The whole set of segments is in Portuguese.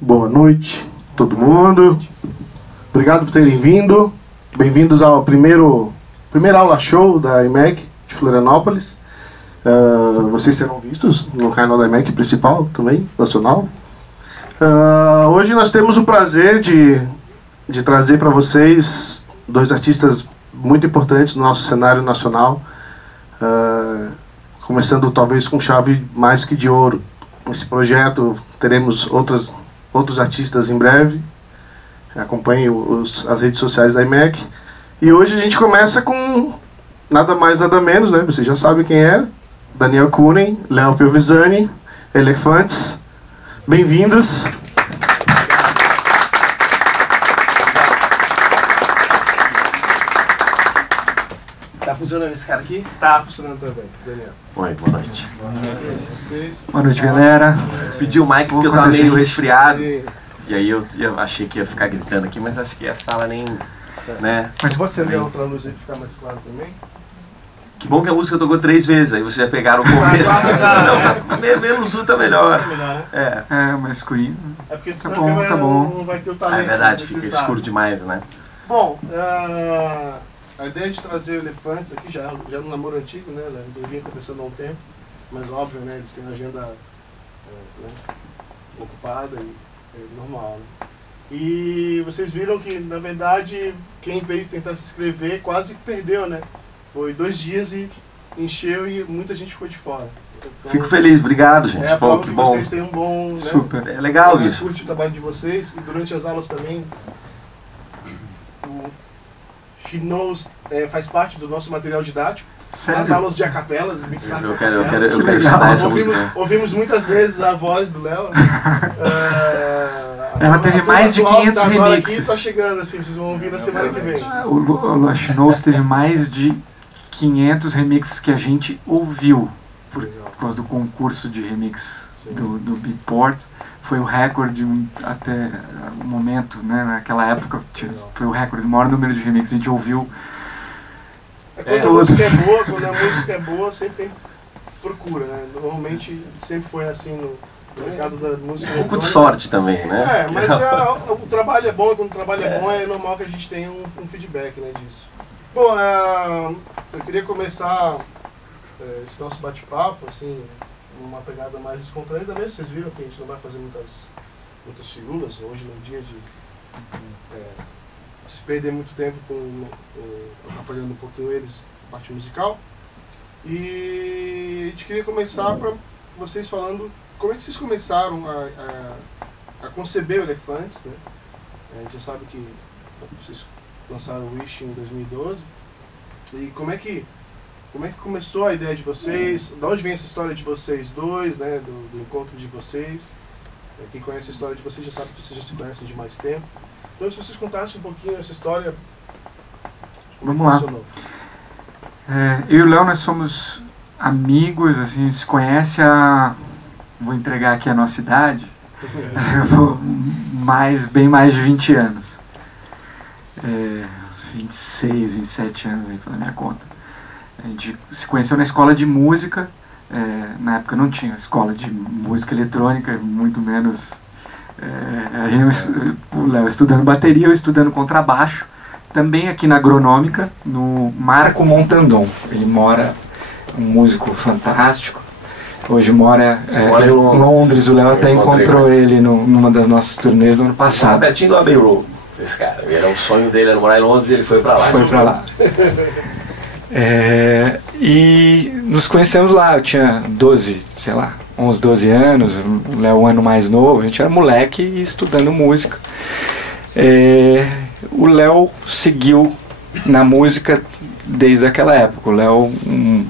Boa noite, todo mundo. Obrigado por terem vindo. Bem-vindos ao primeira aula show da IMEC de Florianópolis. Vocês serão vistos no canal da IMEC principal também, nacional. Hoje nós temos o prazer de trazer para vocês dois artistas muito importantes no nosso cenário nacional. Começando talvez com chave mais que de ouro. Esse projeto, teremos outros artistas em breve. Acompanhe as redes sociais da IMEC. E hoje a gente começa com nada mais, nada menos, né? Vocês já sabem quem é. Daniel Kunen, Léo Piovesan, Elefantes. Bem-vindos. Tá funcionando esse cara aqui? Tá funcionando também, Daniel. Oi, boa noite. Boa noite, galera. Pedi o mic porque eu tava meio resfriado. E aí eu achei que ia ficar gritando aqui, mas acho que a sala nem... né? Mas você acender outra luz aí pra ficar mais claro também? Que bom que a música tocou 3 vezes, aí vocês já pegaram o começo. Não, menos um tá melhor. É, mais escurinho. É porque Tá bom, tá bom. Não vai ter o talento. É verdade, fica escuro demais, né? Bom, a ideia de trazer o Elefantes aqui já é um namoro antigo, né? Eu vinha conversando há um tempo, mas óbvio, né? Eles têm uma agenda ocupada e normal, né? E vocês viram que, na verdade, quem veio tentar se inscrever quase perdeu, né? Foi 2 dias e encheu e muita gente ficou de fora. Então, Fico feliz, obrado, gente. É a prova que que bom. vocês têm um bom... Super. É legal isso. Curte o trabalho de vocês e durante as aulas também o She Knows faz parte do nosso material didático. Sério? As aulas de acapela, de mixar. Eu quero estudar essa música. Ouvimos muitas vezes a voz do Léo. Ela teve mais de 500 remixes. Aqui tá chegando, assim, vocês vão ouvir na semana que vem. O She Knows teve mais de 500 remixes que a gente ouviu por causa do concurso de remix do Beatport. Foi o recorde até o momento, né? Naquela época foi o recorde, o maior número de remixes. A gente ouviu quando a música é boa, quando a música é boa, sempre tem procura, né? Normalmente sempre foi assim no mercado da música. Um pouco de sorte também, né? Mas o trabalho é bom, e quando o trabalho é bom é normal que a gente tenha um feedback, né, disso. Bom, eu queria começar esse nosso bate-papo, assim, uma pegada mais descontraída mesmo. Vocês viram que a gente não vai fazer muitas firulas hoje, no dia de se perder muito tempo atrapalhando um pouquinho eles, parte musical. E a gente queria começar para vocês falando como é que vocês começaram a conceber o Elefantes, né? A gente já sabe que vocês lançaram o Wish em 2012. E como é que começou a ideia de vocês? De onde vem essa história de vocês dois, né? Do encontro de vocês? Quem conhece a história de vocês já sabe que vocês já se conhecem de mais tempo. Então, se vocês contassem um pouquinho essa história, vamos lá. Eu e o Léo, nós somos amigos, assim, a gente se conhece vou entregar aqui a nossa idade, bem mais de 20 anos. Uns 26, 27 anos aí pela minha conta. A gente se conheceu na escola de música, na época não tinha escola de música eletrônica, muito menos... o Léo estudando bateria, eu estudando contrabaixo, também aqui na Agronômica, no Marco Montandon. Ele mora, um músico fantástico, hoje mora em Londres. O Léo até encontrou ele numa das nossas turnês do ano passado. Pertinho do Abbey Road, esse cara. Era o sonho dele, era morar em Londres, e ele foi pra lá. Foi pra lá. E nos conhecemos lá, eu tinha 11, 12 anos, o Léo um ano mais novo, a gente era moleque e estudando música. O Léo seguiu na música desde aquela época. O Léo, um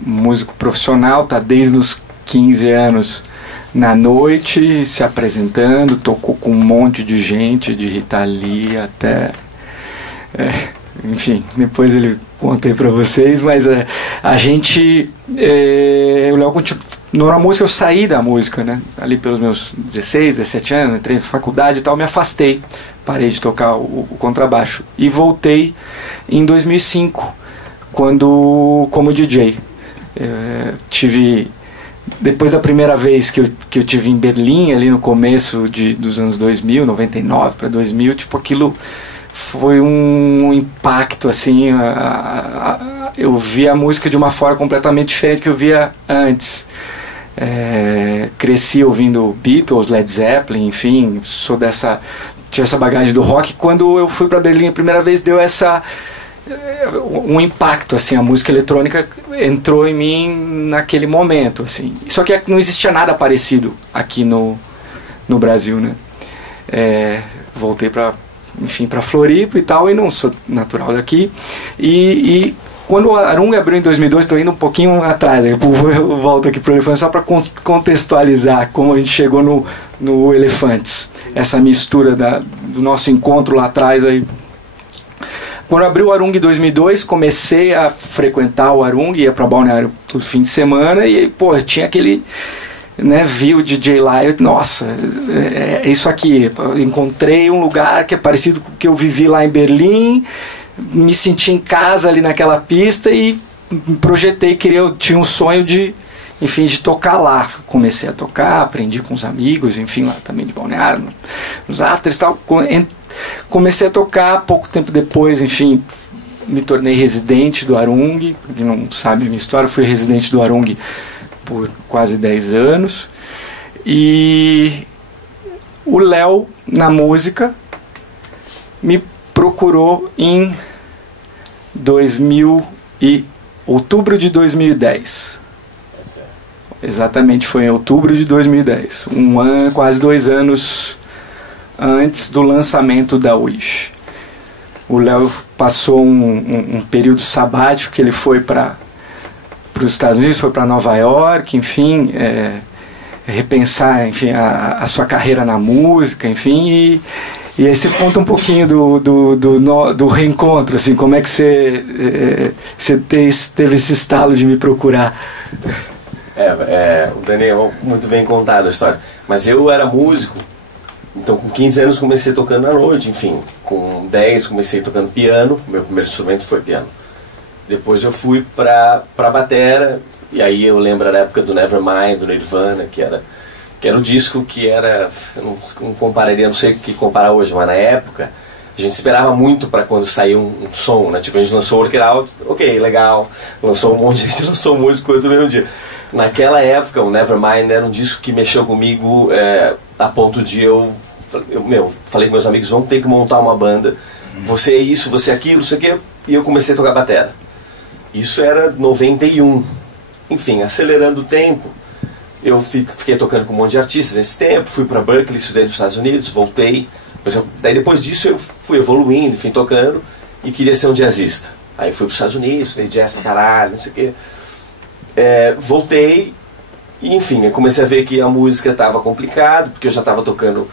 músico profissional, tá desde os 15 anos na noite, se apresentando, tocou com um monte de gente, de Rita Lee até... enfim, depois ele contei pra vocês, mas a gente... o Léo continuou na música, eu saí da música, né? Ali pelos meus 16, 17 anos, entrei na faculdade e tal, me afastei, parei de tocar o contrabaixo e voltei em 2005, como DJ. Depois da primeira vez que eu tive em Berlim, ali no começo dos anos 2000, 99 para 2000, tipo, aquilo foi um impacto, assim, eu vi a música de uma forma completamente diferente que eu via antes. Cresci ouvindo Beatles, Led Zeppelin, enfim, tive essa bagagem do rock. Quando eu fui para Berlim a primeira vez, deu um impacto, assim, a música eletrônica entrou em mim naquele momento, assim. Só que não existia nada parecido aqui no Brasil, né? Voltei para Floripa e tal, e não sou natural daqui. E quando o Arung abriu em 2002, estou indo um pouquinho atrás, eu volto aqui para o Elefantes só para contextualizar como a gente chegou no Elefantes, essa mistura do nosso encontro lá atrás. Aí, quando abriu o Arung em 2002, comecei a frequentar o Arung, ia para Balneário todo fim de semana, e pô, tinha aquele, né, vi o DJ lá, nossa, é isso aqui, eu encontrei um lugar que é parecido com o que eu vivi lá em Berlim, me senti em casa ali naquela pista e me projetei, tinha um sonho de tocar lá. Comecei a tocar, aprendi com os amigos, enfim, lá também de Balneário, nos afters e tal. Comecei a tocar, pouco tempo depois, enfim, me tornei residente do Arung. Pra quem não sabe a minha história, fui residente do Arung por quase 10 anos. E o Léo, na música, me procurou em outubro de 2010. Exatamente, foi em outubro de 2010. Quase 2 anos antes do lançamento da Wish. O Léo passou um período sabático que ele foi para os Estados Unidos, foi para Nova York, enfim, repensar, enfim, a sua carreira na música, enfim, e aí você conta um pouquinho do reencontro, assim, como é que você teve esse estalo de me procurar? O Daniel, muito bem contado a história. Mas eu era músico, então com 15 anos comecei tocando à noite, enfim. Com 10 comecei tocando piano, meu primeiro instrumento foi piano. Depois eu fui pra batera, e aí eu lembro da época do Nevermind, do Nirvana, que era o disco que era, eu não compararia, não sei o que comparar hoje, mas na época a gente esperava muito para quando saiu um som, né? Tipo, a gente lançou o Work It Out, ok, legal, a gente lançou um monte de coisa no mesmo dia. Naquela época, o Nevermind era um disco que mexeu comigo a ponto de eu falei com meus amigos, vamos ter que montar uma banda, você é isso, você é aquilo, não sei o quê, e eu comecei a tocar batera. Isso era 91. Enfim, acelerando o tempo, eu fiquei tocando com um monte de artistas nesse tempo, fui para Berkeley, estudei nos Estados Unidos, voltei. Daí depois disso eu fui evoluindo, enfim, tocando, e queria ser um jazzista. Aí fui para os Estados Unidos, estudei jazz pra caralho, não sei o quê. Voltei, e enfim, eu comecei a ver que a música estava complicado, porque eu já estava tocando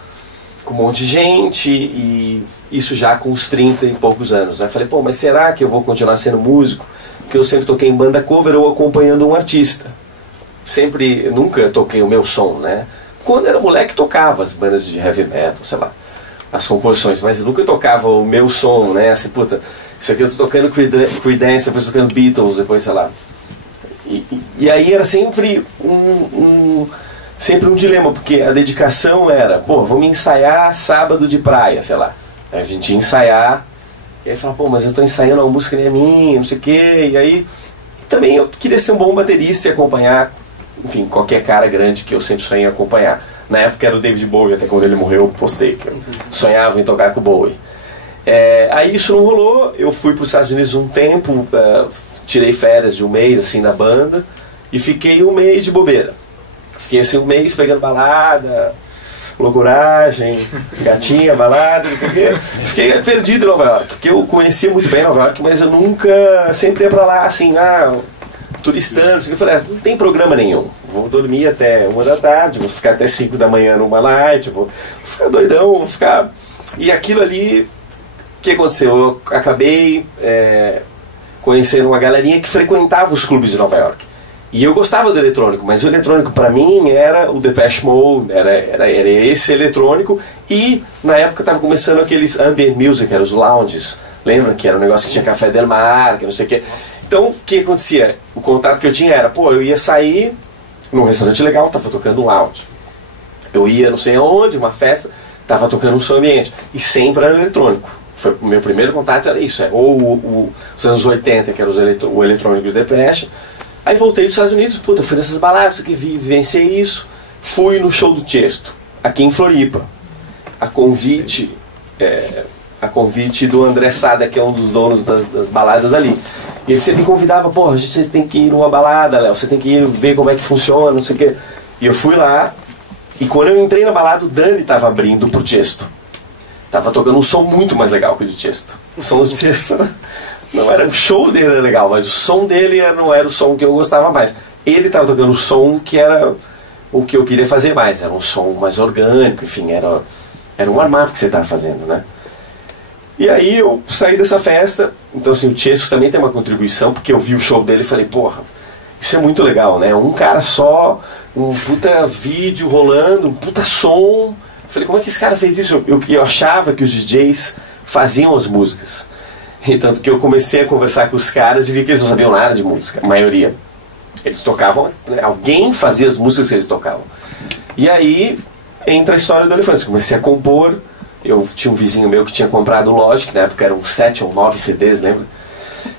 com um monte de gente, e isso já com uns 30 e poucos anos. Aí falei, pô, mas será que eu vou continuar sendo músico? Porque eu sempre toquei em banda cover ou acompanhando um artista. Nunca toquei o meu som, né? Quando era moleque tocava as bandas de heavy metal, sei lá, as composições, mas eu nunca tocava o meu som, né? Assim, puta, isso aqui eu tô tocando Creedence, depois tocando Beatles, depois, sei lá. E aí era sempre sempre um dilema, porque a dedicação era, pô, vamos ensaiar sábado de praia, sei lá. Aí a gente ia ensaiar, e aí falava, pô, mas eu tô ensaiando uma música nem é minha, não sei o quê, e aí também eu queria ser um bom baterista e acompanhar, enfim, qualquer cara grande que eu sempre sonhei em acompanhar. Na época era o David Bowie, até quando ele morreu eu postei que eu sonhava em tocar com o Bowie. Aí isso não rolou, eu fui para os Estados Unidos um tempo, tirei férias de um mês assim na banda e fiquei um mês de bobeira. Fiquei assim um mês pegando balada, loucuragem, gatinha, balada, não sei o quê. Fiquei perdido em Nova York, porque eu conhecia muito bem Nova York, mas eu nunca, sempre ia pra lá assim, turistando, não sei o que. Eu falei, não tem programa nenhum, vou dormir até 1 da tarde, vou ficar até 5 da manhã numa night, vou ficar doidão, vou ficar... E aquilo ali, o que aconteceu? Eu acabei conhecendo uma galerinha que frequentava os clubes de Nova York. E eu gostava do eletrônico, mas o eletrônico pra mim era o Depeche Mode, era esse eletrônico, e na época tava começando aqueles ambient music, eram os lounges, lembra que era um negócio que tinha Café Del Mar, que não sei o que. Então, o que acontecia? O contato que eu tinha era, pô, eu ia sair num restaurante legal, tava tocando um lounge. Eu ia não sei aonde, uma festa, tava tocando um som ambiente. E sempre era eletrônico. Foi, o meu primeiro contato era isso, os anos 80, que era o eletrônico de Depeche. Aí voltei dos Estados Unidos, puta, fui nessas baladas, que vivenciei isso. Fui no show do Tiesto, aqui em Floripa. A convite do André Sada, que é um dos donos das baladas ali. E ele sempre me convidava, pô, vocês tem que ir numa balada, Léo, você tem que ir ver como é que funciona, não sei o quê. E eu fui lá, e quando eu entrei na balada, o Dani estava abrindo pro Tiesto. Tava tocando um som muito mais legal que o do Tiesto. O som do Tiesto não era, o show dele era legal, mas o som dele não era o som que eu gostava mais. Ele estava tocando um som que era o que eu queria fazer mais, era um som mais orgânico, enfim, era um warm-up que você estava fazendo, né? E aí eu saí dessa festa, então assim, o Tiesto também tem uma contribuição, porque eu vi o show dele e falei, porra, isso é muito legal, né? Um cara só, um puta vídeo rolando, um puta som. Eu falei, como é que esse cara fez isso? Eu achava que os DJs faziam as músicas. E tanto que eu comecei a conversar com os caras e vi que eles não sabiam nada de música, a maioria. Eles tocavam, né? Alguém fazia as músicas que eles tocavam. E aí entra a história do Elefantes. Comecei a compor. Eu tinha um vizinho meu que tinha comprado o Logic, na época eram 7 ou 9 CDs, lembra?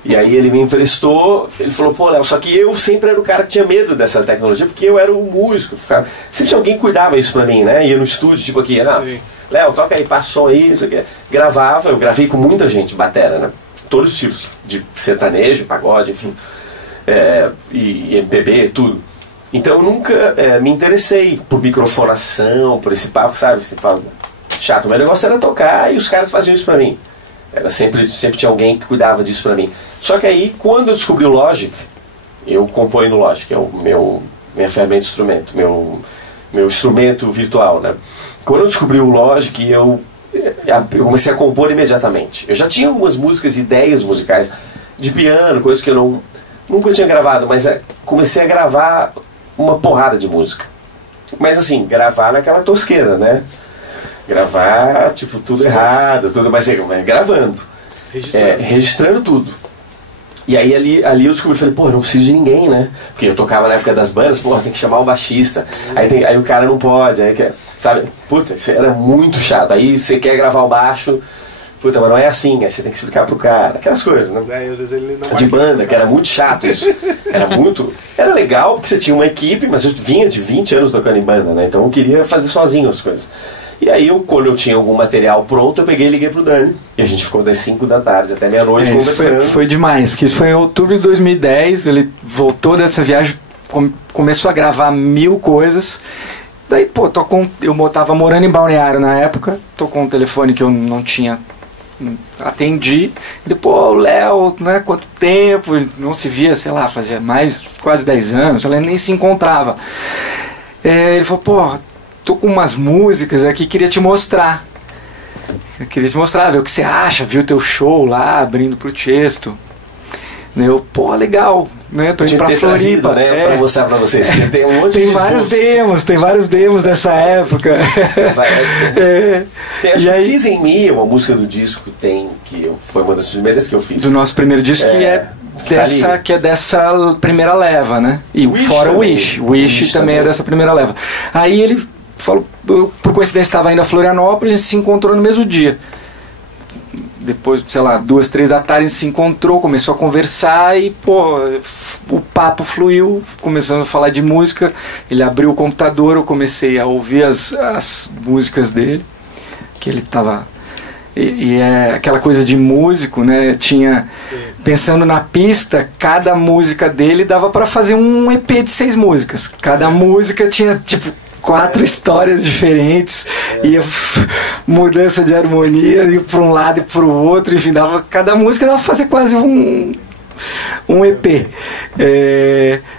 E aí ele me emprestou, ele falou, pô, Léo, só que eu sempre era o cara que tinha medo dessa tecnologia, porque eu era o músico, sempre alguém cuidava isso pra mim, né? Ia no estúdio, tipo aqui, Léo, toca aí, passa som aí, isso aqui. Gravava, eu gravei com muita gente, batera, né? Todos os estilos, de sertanejo, pagode, enfim, e MPB, tudo. Então eu nunca me interessei por microfonação, por esse papo, sabe? Esse papo chato. O meu negócio era tocar e os caras faziam isso pra mim. Era sempre tinha alguém que cuidava disso pra mim. Só que aí, quando eu descobri o Logic, eu componho no Logic, que é minha ferramenta de instrumento, meu instrumento virtual, né? Quando eu descobri o Logic, eu comecei a compor imediatamente. Eu já tinha algumas músicas, ideias musicais de piano, coisas que eu nunca tinha gravado, mas comecei a gravar uma porrada de música. Mas assim, gravar naquela tosqueira, né? Gravar, tipo, tudo errado, tudo, mas gravando. Registrando tudo. E aí ali eu descobri, falei, pô, eu não preciso de ninguém, né? Porque eu tocava na época das bandas, pô, tem que chamar o baixista. Aí o cara não pode, sabe? Puta, isso era muito chato. Aí você quer gravar o baixo, puta, mas não é assim, aí você tem que explicar pro cara. Aquelas coisas, né? Às vezes ele não de banda, que era muito chato isso. Era legal, porque você tinha uma equipe, mas eu vinha de 20 anos tocando em banda, né? Então eu queria fazer sozinho as coisas. E aí, quando eu tinha algum material pronto, eu peguei e liguei pro Dani. E a gente ficou das 5 da tarde até meia-noite conversando. Foi demais, porque isso foi em outubro de 2010. Ele voltou dessa viagem, começou a gravar 1000 coisas. Daí, pô, eu tava morando em Balneário na época, tocou um telefone que eu não tinha, atendi. Ele, pô, Léo, né, quanto tempo, não se via, sei lá, fazia quase 10 anos, ela nem se encontrava. Ele falou, pô, tô com umas músicas aqui, queria te mostrar. Eu queria te mostrar, ver o que você acha, viu o teu show lá, abrindo pro Tiesto. Eu, pô, legal, né? Tô indo pra Floripa, né? Pra mostrar pra vocês. Tem um monte tem vários demos dessa época. Tem a Tease em Me, uma música do disco que foi uma das primeiras que eu fiz. Do nosso primeiro disco, que é dessa primeira leva, né? E fora o Wish. O Wish também é dessa primeira leva. Aí ele falou, por coincidência estava indo a Florianópolis, a gente se encontrou no mesmo dia. Depois, sei lá, 2, 3 da tarde a gente se encontrou, começou a conversar e, pô, o papo fluiu, começando a falar de música. Ele abriu o computador, eu comecei a ouvir as músicas dele, que ele tava... E é aquela coisa de músico, né? Tinha... Pensando na pista, cada música dele dava para fazer um EP de 6 músicas. Cada música tinha, tipo, 4 histórias diferentes, e mudança de harmonia, e para um lado e para o outro, enfim, cada música dava para fazer quase um EP.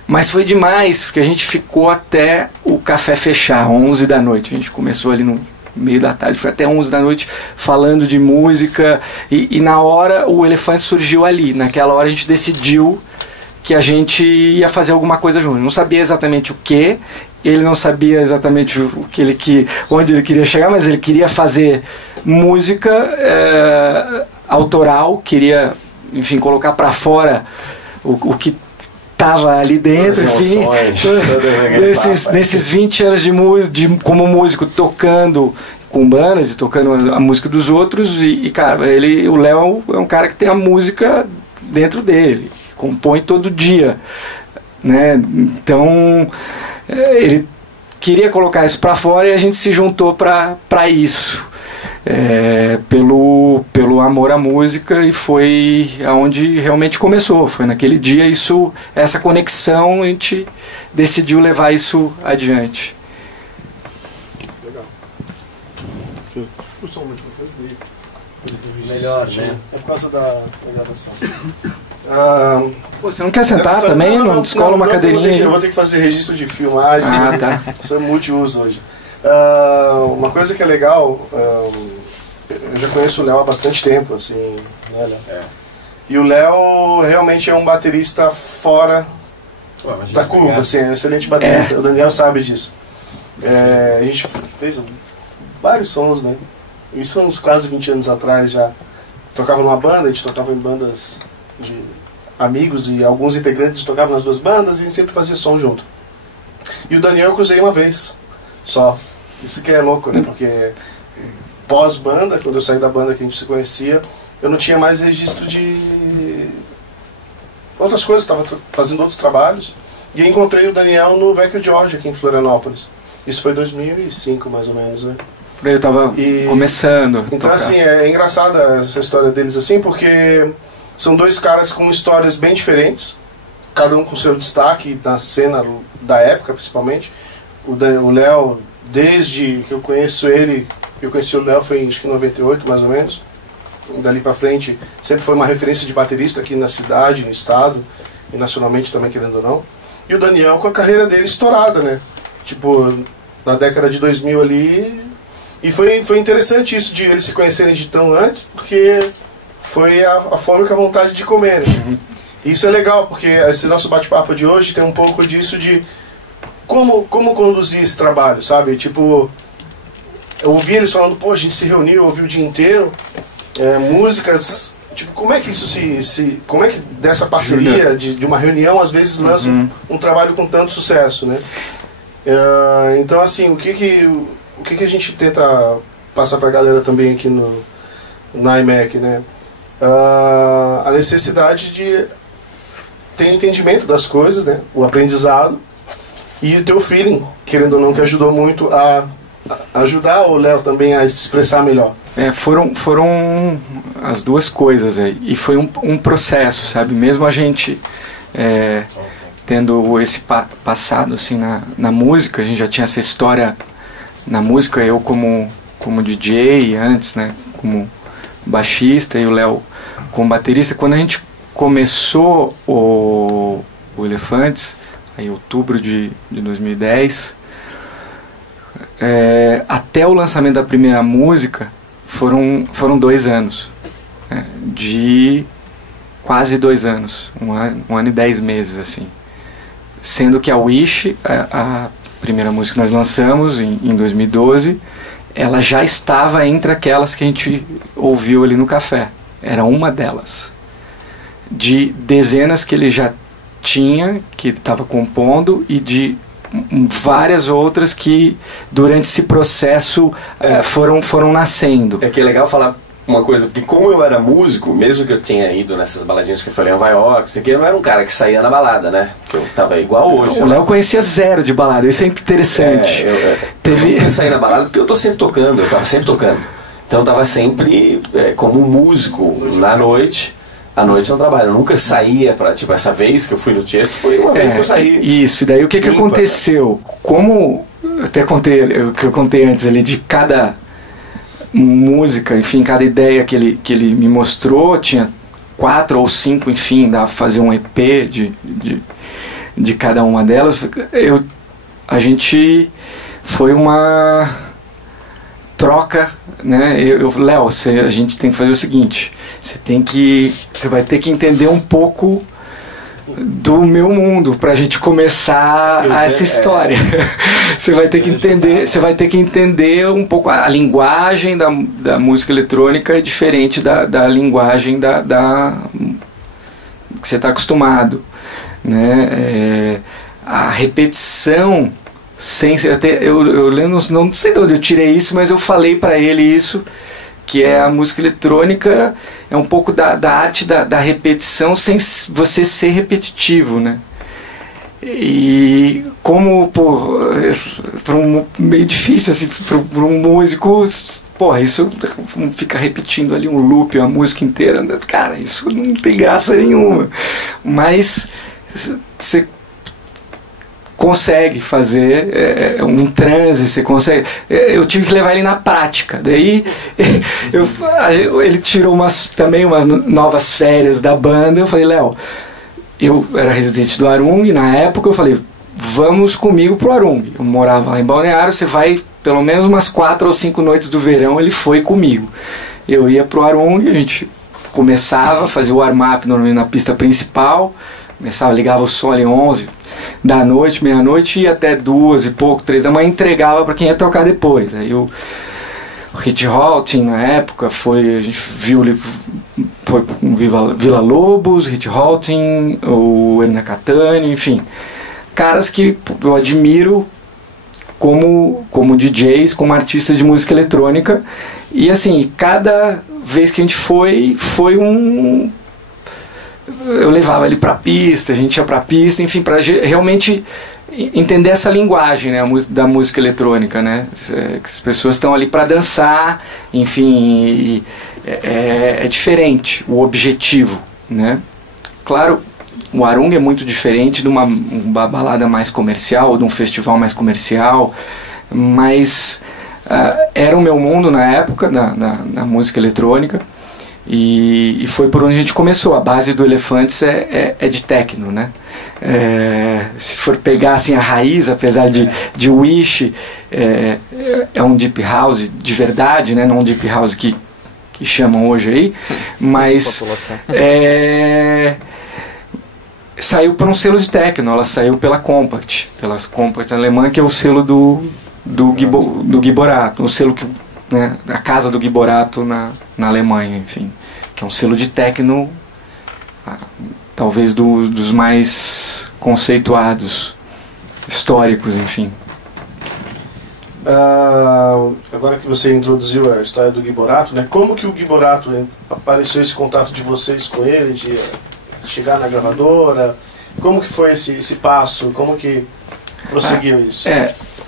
Mas foi demais, porque a gente ficou até o café fechar, 11 da noite. A gente começou ali no meio da tarde, foi até 11 da noite falando de música, e na hora o Elefante surgiu ali. Naquela hora a gente decidiu que a gente ia fazer alguma coisa junto. Não sabia exatamente o que, ele não sabia exatamente o que onde ele queria chegar, mas ele queria fazer música autoral, queria, enfim, colocar para fora o que estava ali dentro, enfim, nesses 20 anos como músico tocando com bandas e tocando a música dos outros, e cara, o Léo é um cara que tem a música dentro dele, compõe todo dia, né? Então ele queria colocar isso para fora e a gente se juntou para isso, pelo amor à música, e foi aonde realmente começou. Foi naquele dia, essa conexão, a gente decidiu levar isso adiante. Legal. Puxa um microfone dele. Melhor, né? É por causa da gravação. Pô, você não quer sentar também? Não descola uma cadeirinha? Eu vou ter que fazer registro de filmagem. Ah, tá. Isso é multiuso hoje. Uma coisa que é legal, eu já conheço o Léo há bastante tempo, assim, né, Léo? E o Léo realmente é um baterista fora da curva, assim, é um excelente baterista. O Daniel sabe disso. A gente fez vários sons, né? Isso uns quase 20 anos atrás já. Tocava numa banda, a gente tocava em bandas de amigos, e alguns integrantes tocavam nas duas bandas, e a gente sempre fazia som junto. E o Daniel eu cruzei uma vez só. Isso que é louco, né? Porque pós-banda, quando eu saí da banda que a gente se conhecia, eu não tinha mais registro de outras coisas, estava fazendo outros trabalhos. E eu encontrei o Daniel no Vecchio George, aqui em Florianópolis. Isso foi 2005, mais ou menos, né? Eu estava começando a Então, tocar. assim, é engraçada essa história deles, assim, porque são dois caras com histórias bem diferentes, cada um com seu destaque na cena da época, principalmente. O Léo, desde que eu conheço ele, eu conheci o Léo foi acho que em 98, mais ou menos. Dali pra frente, sempre foi uma referência de baterista aqui na cidade, no estado, e nacionalmente também, querendo ou não. E o Daniel com a carreira dele estourada, né? Tipo, na década de 2000 ali. E foi interessante isso de eles se conhecerem de tão antes, porque foi a fome com a vontade de comer, né? E isso é legal, porque esse nosso bate-papo de hoje tem um pouco disso de como conduzir esse trabalho, sabe? Tipo, eu ouvi eles falando, pô, a gente se reuniu, eu ouvi o dia inteiro, músicas, tipo, como é que isso como é que dessa parceria de uma reunião às vezes lança um trabalho com tanto sucesso, né? Então, assim, o que a gente tenta passar pra galera também aqui na IMEC, né? A necessidade de ter entendimento das coisas, né? O aprendizado e o teu feeling, querendo ou não, que ajudou muito a ajudar o Léo também a se expressar melhor. Foram as duas coisas aí. E foi um processo, sabe? Mesmo a gente tendo esse passado assim na música, a gente já tinha essa história na música, eu como DJ antes, né? Como baixista, e o Léo como baterista. Quando a gente começou o Elefantes, em outubro de 2010, até o lançamento da primeira música foram 2 anos, de quase 2 anos, um ano e 10 meses, assim. Sendo que a Wish, a primeira música que nós lançamos em 2012, ela já estava entre aquelas que a gente ouviu ali no café. Era uma delas, de dezenas que ele já tinha, que ele estava compondo, e de várias outras que durante esse processo foram nascendo. É que é legal falar uma coisa, porque como eu era músico, mesmo que eu tenha ido nessas baladinhas que eu falei em Nova York, isso aqui, eu não era um cara que saía na balada, né? Eu tava igual hoje. O Léo conhecia zero de balada, isso é interessante. Eu nunca saí na balada porque eu tô sempre tocando, eu estava sempre tocando. Então eu tava sempre como músico na noite. À noite eu não trabalho, eu nunca saía pra, tipo, essa vez que eu fui no Tiesto, foi uma vez que eu saí. Isso, e daí o que aconteceu? Como eu até contei, o que eu contei antes ali, de cada música, enfim, cada ideia que ele me mostrou, tinha 4 ou 5, enfim, dá pra fazer um EP de cada uma delas. A gente foi uma troca, né? Léo, a gente tem que fazer o seguinte: você vai ter que entender um pouco do meu mundo pra gente começar essa história. Você vai ter que entender um pouco a linguagem da música eletrônica, é diferente da linguagem que você está acostumado, né? A repetição, sem eu lembro, não sei de onde eu tirei isso, mas eu falei para ele isso, que é a música eletrônica, é um pouco da arte da repetição sem você ser repetitivo, né? E como, para um meio difícil, assim, para um músico, porra, isso fica repetindo ali um loop, a música inteira, cara, isso não tem graça nenhuma. Mas você consegue fazer um transe, você consegue. Eu tive que levar ele na prática. Daí ele tirou também umas novas férias da banda. Eu falei, Léo, eu era residente do Arung na época, eu falei, vamos comigo pro Arung. Eu morava lá em Balneário, você vai pelo menos umas 4 ou 5 noites do verão. Ele foi comigo. Eu ia pro Arung, a gente começava a fazer o warm-up normalmente na pista principal, ligava o som ali 11 da noite, meia-noite, e até 2 e pouco, 3 da manhã, entregava para quem ia tocar depois. Aí o Hit Halting na época a gente viu, foi com Vila Lobos, Hit Halting, o Erna Catani, enfim, caras que eu admiro como DJs, como artistas de música eletrônica. E assim, cada vez que a gente foi eu levava ele pra pista, a gente ia pra pista, enfim, pra realmente entender essa linguagem, né, da música eletrônica, né, que as pessoas estão ali para dançar, enfim, é diferente o objetivo, né. Claro, o Arung é muito diferente de uma balada mais comercial, ou de um festival mais comercial, mas era o meu mundo na época, na música eletrônica. E foi por onde a gente começou. A base do Elefantes é de techno, né? Se for pegar assim, a raiz, apesar de Wish, é um deep house de verdade, né? Não um deep house que chamam hoje aí, mas saiu por um selo de techno. Ela saiu pela Compact alemã, que é o selo do Giborato, o selo que, né, a casa do Giborato na Alemanha, enfim, que é um selo de techno, talvez dos mais conceituados, históricos, enfim. Agora que você introduziu a história do Giborato, né, como que o Giborato apareceu, esse contato de vocês com ele, de chegar na gravadora, como que foi esse passo, como que prosseguiu isso?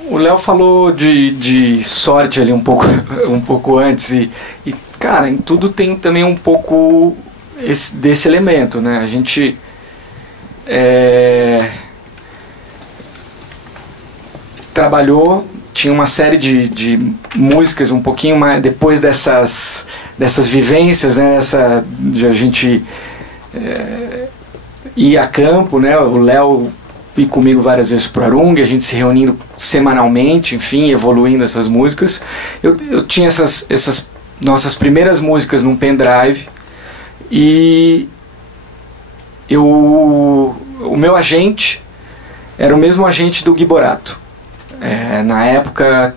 O Léo falou de sorte ali um pouco antes, e cara, em tudo tem também um pouco desse elemento, né? A gente trabalhou, tinha uma série de músicas um pouquinho mais depois dessas vivências, né? De a gente ir a campo, né? O Léo ir comigo várias vezes pro Arung, a gente se reunindo semanalmente, enfim, evoluindo essas músicas. Eu tinha essas nossas primeiras músicas num pendrive, e o meu agente era o mesmo agente do Giborato. Na época,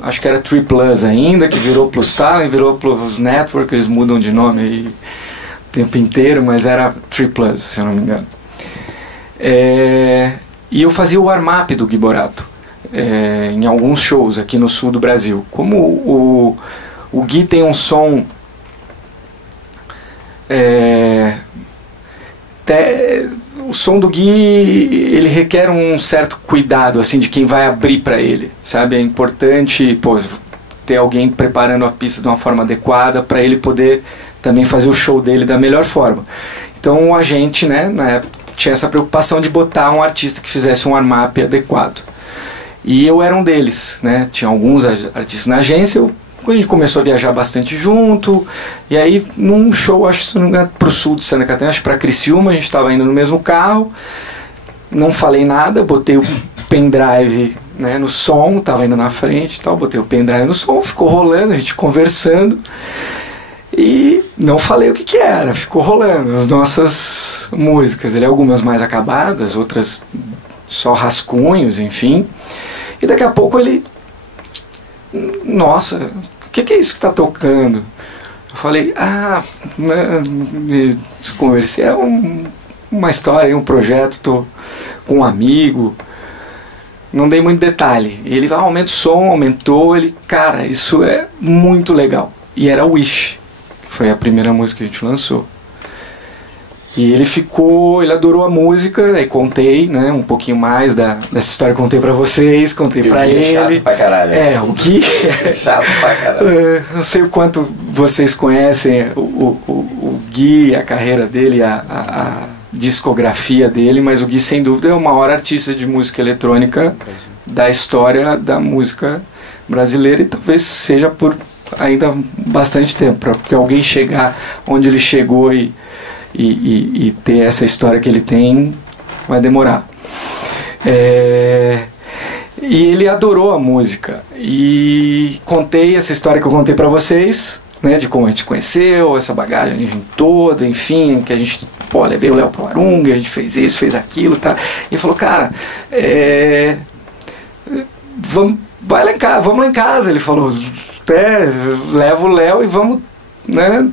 acho que era Tree Plus ainda, que virou Plus Talent, virou Plus Network, eles mudam de nome aí o tempo inteiro, mas era Tree Plus, se eu não me engano. E eu fazia o warm-up do Giborato em alguns shows aqui no sul do Brasil. Como o Gui tem um som o som do Gui, ele requer um certo cuidado, assim, de quem vai abrir para ele, sabe? É importante, ter alguém preparando a pista de uma forma adequada para ele poder também fazer o show dele da melhor forma. Então a gente, né, na época, tinha essa preocupação de botar um artista que fizesse um warm-up adequado. E eu era um deles, né? Tinha alguns artistas na agência. A gente começou a viajar bastante junto, e aí num show, acho, se não me engano, pro sul de Santa Catarina, acho que pra Criciúma, a gente estava indo no mesmo carro, não falei nada, botei o pendrive, né, no som, tava indo na frente e tal, botei o pendrive no som, ficou rolando, a gente conversando, e não falei o que era, ficou rolando as nossas músicas, algumas mais acabadas, outras só rascunhos, enfim, e daqui a pouco ele, nossa, o que é isso que está tocando? Eu falei, conversei, é um uma história, um projeto, tô com um amigo. Não dei muito detalhe. Ele aumenta o som, aumentou, ele, cara, isso é muito legal. E era Wish, que foi a primeira música que a gente lançou. E ele adorou a música, aí contei, né, um pouquinho mais dessa história, contei pra vocês, contei pra ele. É chato pra caralho. O Gui é chato pra caralho. Não sei o quanto vocês conhecem o Gui, a carreira dele, a discografia dele, mas o Gui, sem dúvida, é o maior artista de música eletrônica da história da música brasileira, e talvez seja por ainda bastante tempo, porque alguém chegar onde ele chegou e ter essa história que ele tem, vai demorar. E ele adorou a música, e contei essa história que eu contei pra vocês, né, de como a gente conheceu, essa bagagem toda, enfim, que a gente, levei o Léo pro Arunga, a gente fez isso, fez aquilo, tá? E ele falou, cara, vamos lá em casa, ele falou, leva o Léo e vamos, né,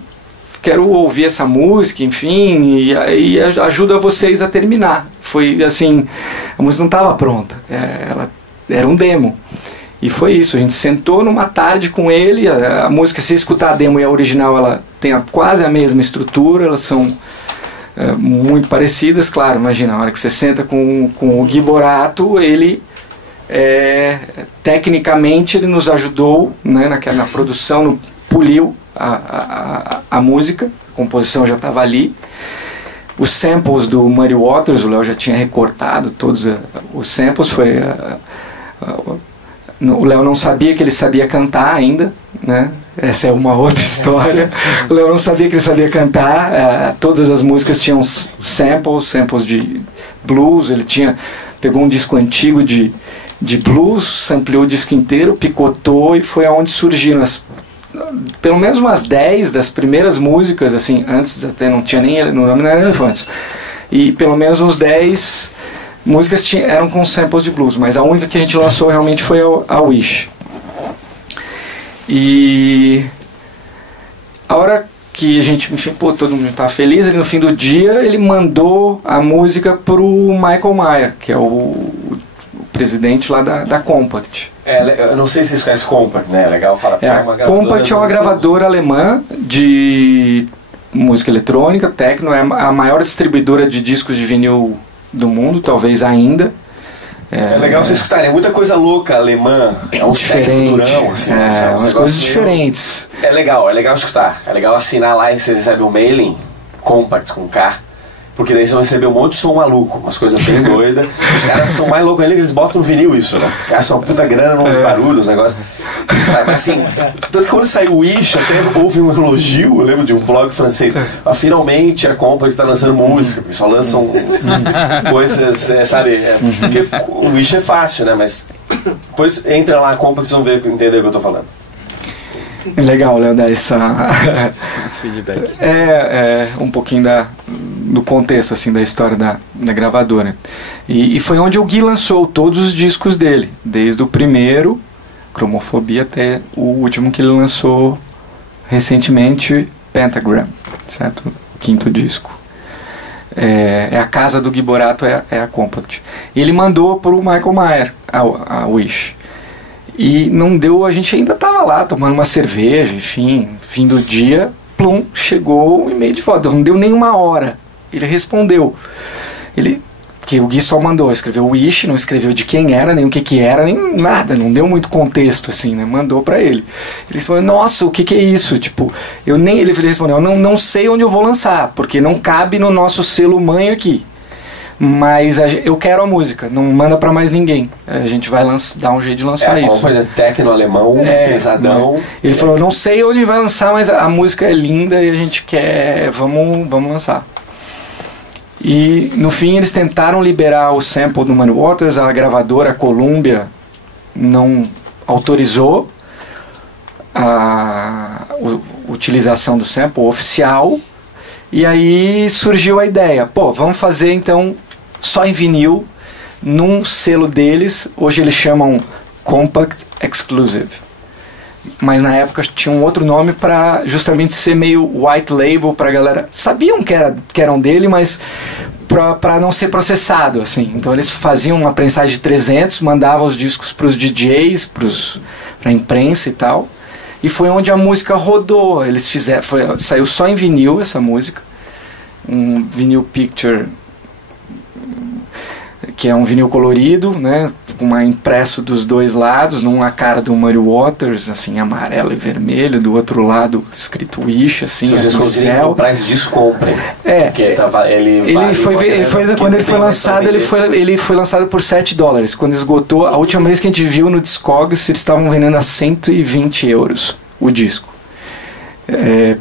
quero ouvir essa música, enfim, e aí ajuda vocês a terminar. Foi assim, a música não estava pronta, ela era um demo. E foi isso, a gente sentou numa tarde com ele, a música, se escutar a demo e a original, ela tem quase a mesma estrutura, elas são muito parecidas, claro, imagina, a hora que você senta com o Gui Boratto, ele, tecnicamente, ele nos ajudou, né, na produção, poliu a música, a composição já estava ali. Os samples do Muddy Waters, o Léo já tinha recortado todos os samples. O Léo não sabia que ele sabia cantar ainda, né? Essa é uma outra história. O Léo não sabia que ele sabia cantar. Todas as músicas tinham samples de blues. Ele pegou um disco antigo de blues, sampleou o disco inteiro, picotou, e foi aonde surgiram pelo menos umas 10 das primeiras músicas, assim, antes até não tinha nem, no nome não era Elefantes, e pelo menos uns 10 músicas eram com samples de blues, mas a única que a gente lançou realmente foi a Wish. E a hora que a gente, enfim, todo mundo estava feliz, no fim do dia ele mandou a música pro Michael Mayer, que é o presidente lá da Compact. Eu não sei se vocês conhecem Compact, né? É legal falar. A Compact é uma gravadora alemã de música eletrônica, techno, é a maior distribuidora de discos de vinil do mundo, talvez ainda. É legal vocês escutarem, é muita coisa louca alemã, é um diferente, durão, assim, umas coisas diferentes. É legal escutar, é legal assinar lá e vocês recebem um mailing, Compact com K. Porque daí você vai receber um monte de som maluco, umas coisas bem doidas. Os caras são mais loucos ainda que eles botam no vinil isso, né? Gastam uma puta grana nos barulhos, negócios. Mas assim, tanto que quando saiu o Wish, até houve um elogio, eu lembro de um blog francês. Finalmente a Compact está lançando música, porque só lançam coisas, sabe? Porque o Wish é fácil, né? Mas depois entra lá a Compact e vão ver, entender o que eu tô falando. É legal, Léo, dar esse feedback. Um pouquinho do contexto, assim, da história da gravadora. E foi onde o Gui lançou todos os discos dele, desde o primeiro, Cromofobia, até o último que ele lançou recentemente, Pentagram, certo? O 5º disco. A casa do Gui Boratto, é a Compact. E ele mandou para o Michael Mayer, a Wish. E não deu, a gente ainda estava lá tomando uma cerveja, enfim, fim do dia, plum, chegou um e-mail de volta, não deu nem uma hora. Ele respondeu. Que o Gui só mandou, escreveu Wish, não escreveu de quem era, nem o que era, nem nada, não deu muito contexto, assim, né? Mandou pra ele. Ele respondeu, nossa, o que é isso? Tipo, ele respondeu, eu não sei onde eu vou lançar, porque não cabe no nosso selo mãe aqui. Mas eu quero a música, não manda pra mais ninguém. A gente vai dar um jeito de lançar isso. Uma coisa techno alemão, pesadão. Né? Ele falou, não sei onde vai lançar, mas a música é linda e a gente quer, vamos lançar. E no fim eles tentaram liberar o sample do Muddy Waters, a gravadora, a Columbia, não autorizou a utilização do sample oficial. E aí surgiu a ideia, vamos fazer então só em vinil, num selo deles, hoje eles chamam Compact Exclusive. Mas na época tinha um outro nome para justamente ser meio white label pra galera. Sabiam que eram dele, mas para não ser processado, assim. Então eles faziam uma prensagem de 300, mandavam os discos para os DJs, para a imprensa e tal. E foi onde a música rodou. Eles fizeram, saiu só em vinil essa música, um vinil picture, que é um vinil colorido, né, com impresso dos dois lados, num a cara do Muddy Waters, assim, amarelo e vermelho, do outro lado escrito Wish, assim, se vocês conseguirem comprar esse disco, comprem. Porque quando ele foi lançado, ele foi lançado por $7. Quando esgotou, a última vez que a gente viu no Discogs, eles estavam vendendo a €120 o disco.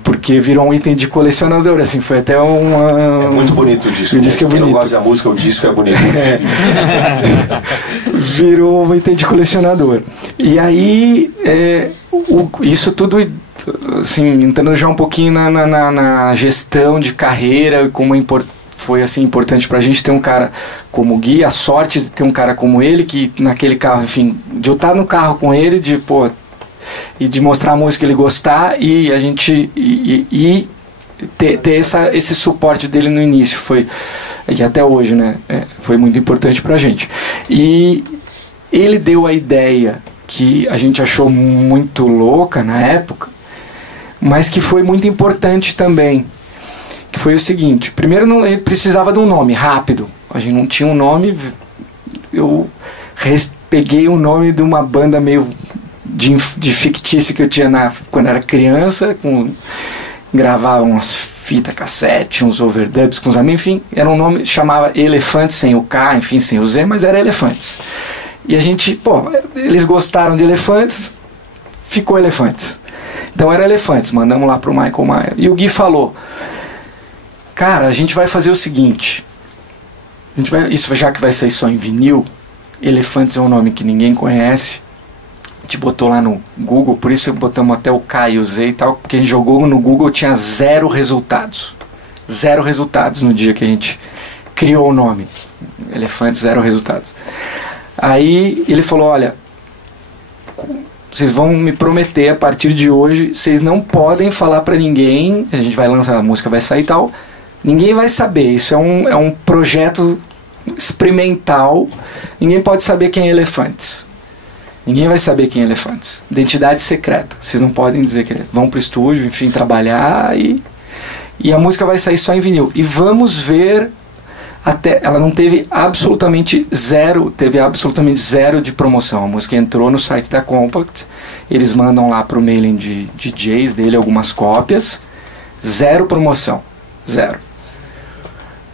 Porque virou um item de colecionador, assim, foi até uma... É muito bonito o disco. O disco é bonito. Quem não gosta da música, o disco é bonito. Virou um item de colecionador. E aí, isso tudo, assim, entrando já um pouquinho na gestão de carreira, como foi assim, importante pra gente ter um cara como o Gui, a sorte de ter um cara como ele, que naquele carro, enfim, de eu estar no carro com ele, e de mostrar a música que ele gostar, e a gente ter esse suporte dele no início, e até hoje, né, foi muito importante pra gente. E ele deu a ideia que a gente achou muito louca na época, mas que foi muito importante também, que foi o seguinte: primeiro, ele precisava de um nome rápido, a gente não tinha um nome. Eu peguei o nome de uma banda meio de fictícia que eu tinha quando era criança, gravava umas fitas cassete, uns overdubs com os amigos, enfim, era um nome, chamava Elefantes, sem o K, enfim, sem o Z, mas era Elefantes. E a gente, eles gostaram de Elefantes, ficou Elefantes. Então era Elefantes, mandamos lá pro Michael Mayer. E o Gui falou: cara, a gente vai fazer o seguinte, isso já que vai sair só em vinil, Elefantes é um nome que ninguém conhece, a gente botou lá no Google, por isso botamos até o K e o Z e tal, porque a gente jogou no Google, tinha 0 resultados. 0 resultados no dia que a gente criou o nome. Elefantes, 0 resultados. Aí ele falou: olha, vocês vão me prometer a partir de hoje, vocês não podem falar pra ninguém, a gente vai lançar, a música vai sair e tal, ninguém vai saber, isso é um projeto experimental, ninguém pode saber quem é Elefantes. Ninguém vai saber quem é Elefantes. Identidade secreta. Vocês não podem dizer que vão pro estúdio, enfim, trabalhar, e a música vai sair só em vinil. E vamos ver, ela não teve absolutamente zero de promoção. A música entrou no site da Compact, eles mandam lá pro mailing de DJs dele algumas cópias, 0 promoção. 0.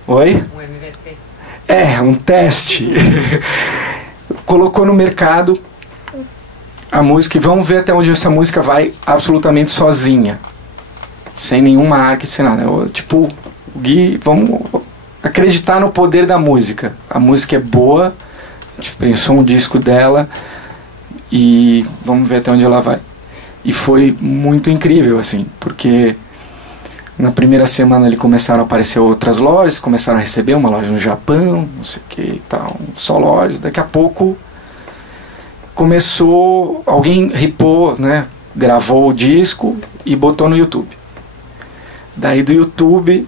Oi? Um MVP. Um teste. Colocou no mercado a música, e vamos ver até onde essa música vai absolutamente sozinha, sem nenhuma marca, sem nada. O Gui, vamos acreditar no poder da música. A música é boa, a gente pensou um disco dela e vamos ver até onde ela vai. E foi muito incrível, assim, porque na primeira semana ali começaram a aparecer outras lojas, começaram a receber uma loja no Japão, não sei o que e tal, só loja. Daqui a pouco começou, alguém ripou, né, gravou o disco e botou no YouTube. Daí do YouTube,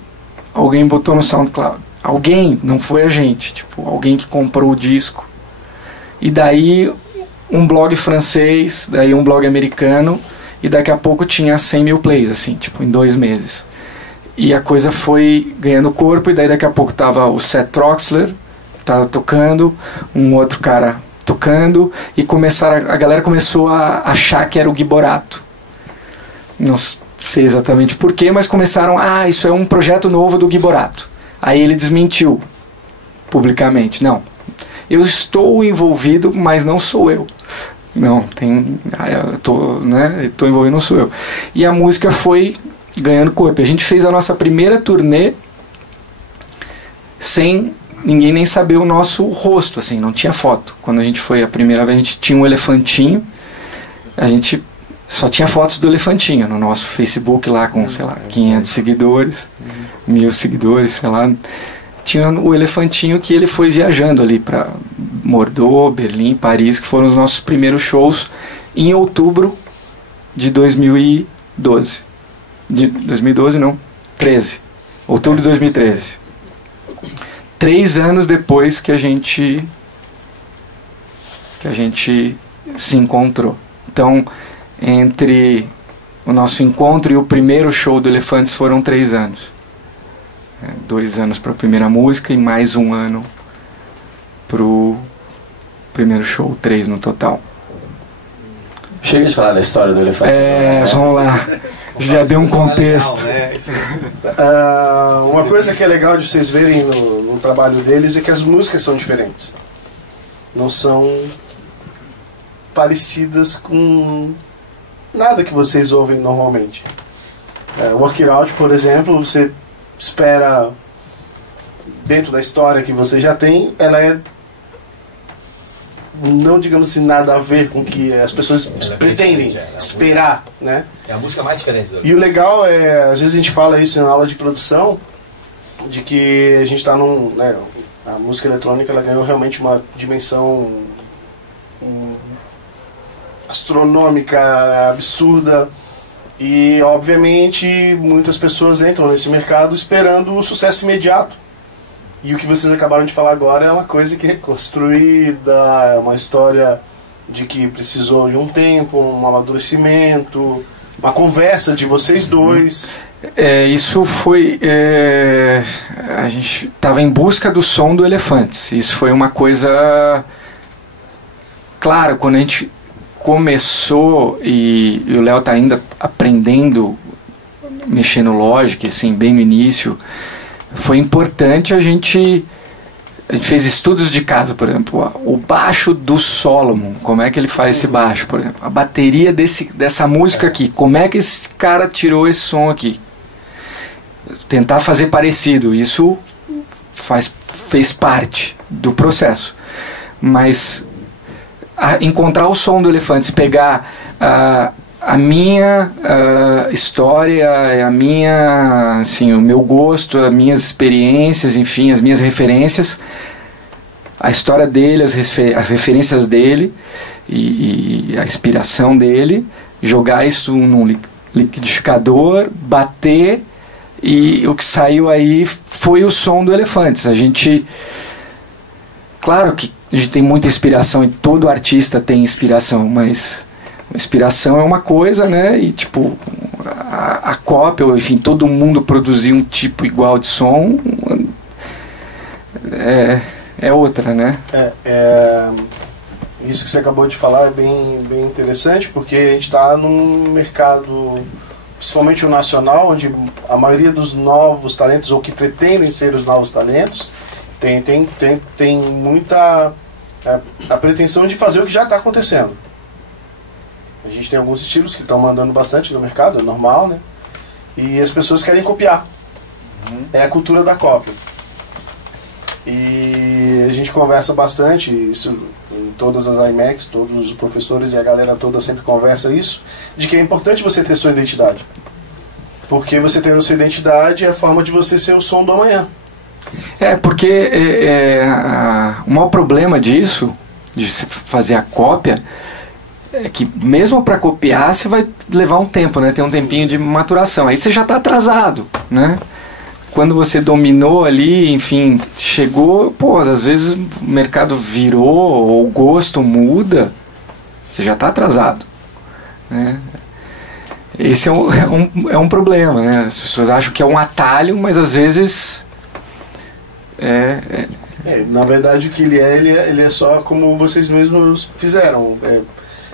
alguém botou no SoundCloud. Alguém, não foi a gente, alguém que comprou o disco. E daí um blog francês, daí um blog americano, e daqui a pouco tinha 100 mil plays, assim, em 2 meses. E a coisa foi ganhando corpo, e daí daqui a pouco tava o Seth Troxler, tava tocando, um outro cara tocando, e a galera começou a achar que era o Gui Borato. Não sei exatamente porquê, mas começaram, isso é um projeto novo do Gui Borato. Aí ele desmentiu publicamente: não, eu estou envolvido, mas não sou eu. Não, eu tô envolvido, não sou eu. E a música foi ganhando corpo. A gente fez a nossa primeira turnê sem ninguém nem saber o nosso rosto, assim, não tinha foto. Quando a gente foi a primeira vez, a gente tinha um elefantinho, a gente só tinha fotos do elefantinho no nosso Facebook lá com, sei lá, 500 seguidores, 1000 seguidores, sei lá. Tinha o elefantinho que ele foi viajando ali para Bordeaux, Berlim, Paris, que foram os nossos primeiros shows em outubro de 2012. 2012 não, 13. Outubro de 2013. 3 anos depois que a gente se encontrou. Então, entre o nosso encontro e o primeiro show do Elefantes foram 3 anos. 2 anos para a primeira música e mais 1 ano para o primeiro show, 3 no total. Chega de falar da história do Elefante. Vamos lá. Já deu um contexto. Uma coisa que é legal de vocês verem no trabalho deles é que as músicas são diferentes. Não são parecidas com nada que vocês ouvem normalmente. Work It Out, por exemplo, você espera, dentro da história que você já tem, ela é, não digamos assim, nada a ver com o que as pessoas pretendem esperar, né? É a música mais diferente do E o legal é, às vezes a gente fala isso na aula de produção, de que a gente está né, a música eletrônica ela ganhou realmente uma dimensão astronômica, absurda, e obviamente muitas pessoas entram nesse mercado esperando o sucesso imediato. E o que vocês acabaram de falar agora é uma coisa que é construída, é uma história de que precisou de um tempo, um amadurecimento, uma conversa de vocês dois. Isso foi... a gente estava em busca do som do Elefantes. Isso foi uma coisa... Claro, quando a gente começou, e o Léo está ainda aprendendo, mexendo lógica, assim, bem no início, foi importante a gente fez estudos de casa, por exemplo, o baixo do Solomon, como é que ele faz esse baixo, por exemplo, a bateria dessa música aqui, como é que esse cara tirou esse som aqui, tentar fazer parecido, isso fez parte do processo, mas encontrar o som do Elefantes, pegar a minha história, assim, o meu gosto, as minhas experiências, enfim, as minhas referências, a história dele, as referências dele e a inspiração dele, jogar isso num liquidificador, bater, e o que saiu aí foi o som do Elefantes. A gente, claro que a gente tem muita inspiração e todo artista tem inspiração, mas inspiração é uma coisa, né? E tipo, a cópia, ou enfim, todo mundo produzir um tipo igual de som é outra, né? Isso que você acabou de falar é bem interessante, porque a gente está num mercado, principalmente o nacional, onde a maioria dos novos talentos, ou que pretendem ser os novos talentos, tem muita a pretensão de fazer o que já está acontecendo. A gente tem alguns estilos que estão mandando bastante no mercado, é normal, né? E as pessoas querem copiar. É a cultura da cópia. E a gente conversa bastante, isso em todas as IMAX, todos os professores e a galera toda sempre conversa isso, de que é importante você ter sua identidade. Porque você tendo sua identidade é a forma de você ser o som do amanhã. Porque o maior problema disso, de se fazer a cópia, é que mesmo para copiar você vai levar um tempo, né? Tem um tempinho de maturação. Aí você já está atrasado, né? Quando você dominou ali, enfim, chegou, às vezes o mercado virou, ou o gosto muda, você já está atrasado, né? Esse é um problema, né? As pessoas acham que é um atalho, mas às vezes na verdade o que ele é só como vocês mesmos fizeram.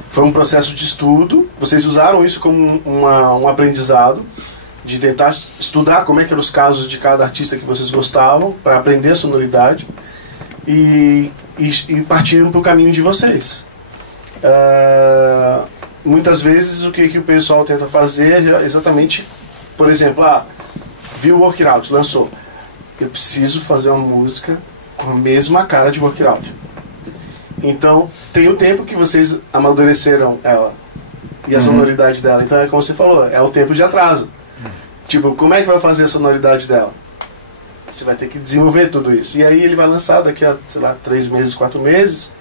Foi um processo de estudo, vocês usaram isso como um aprendizado, de tentar estudar como é que eram os casos de cada artista que vocês gostavam, para aprender a sonoridade, e partiram para o caminho de vocês. Muitas vezes o que o pessoal tenta fazer é exatamente, por exemplo, viu o Work It Out, lançou. Eu preciso fazer uma música com a mesma cara de Work It Out. Então, tem o tempo que vocês amadureceram ela e a sonoridade dela. Então, é como você falou, é o tempo de atraso. Tipo, como é que vai fazer a sonoridade dela? Você vai ter que desenvolver tudo isso. E aí ele vai lançar daqui a, 3 meses, 4 meses.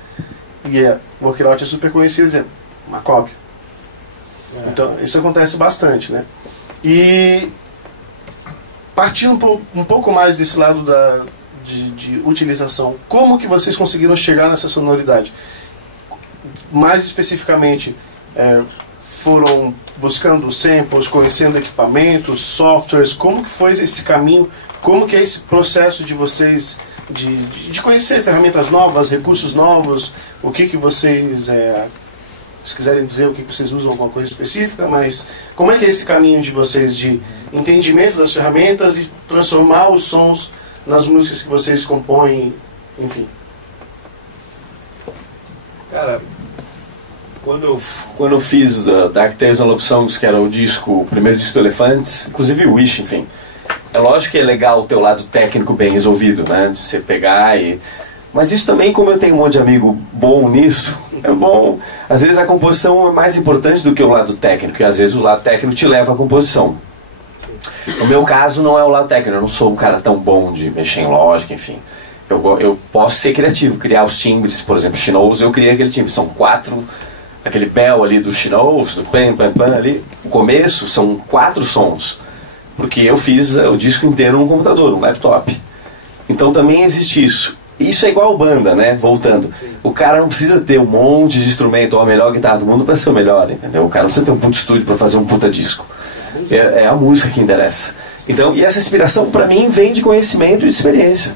E o Work It Out é super conhecido, dizendo, uma cópia. Então, isso acontece bastante, né? E partindo um pouco mais desse lado de utilização. Como que vocês conseguiram chegar nessa sonoridade? Mais especificamente, foram buscando samples, conhecendo equipamentos, softwares? Como que foi esse caminho? Como que é esse processo de vocês de conhecer ferramentas novas, recursos novos? O que vocês, se quiserem dizer o que vocês usam, alguma coisa específica, mas como é que é esse caminho de vocês de entendimento das ferramentas e transformar os sons nas músicas que vocês compõem, enfim? Cara, quando eu fiz Dark Tales and Love Songs, que era o primeiro disco do Elefantes, inclusive o Wish, enfim, é lógico que é legal o teu lado técnico bem resolvido, né, de você pegar mas isso também, como eu tenho um monte de amigo bom nisso, é bom. Às vezes a composição é mais importante do que o lado técnico, e às vezes o lado técnico te leva à composição. No meu caso não é o lado técnico, eu não sou um cara tão bom de mexer em lógica, enfim. Eu posso ser criativo, criar os timbres, por exemplo, She-Knows, eu criei aquele timbre, são 4, aquele bell ali do She-Knows, do pam, pam, pam ali, o começo são 4 sons, porque eu fiz o disco inteiro num computador, num laptop. Então também existe isso. Isso é igual banda, né? Voltando. O cara não precisa ter um monte de instrumento ou a melhor guitarra do mundo para ser o melhor, entendeu? O cara não precisa ter um puto estúdio para fazer um puta disco. É a música que interessa. Então, e essa inspiração para mim vem de conhecimento e de experiência.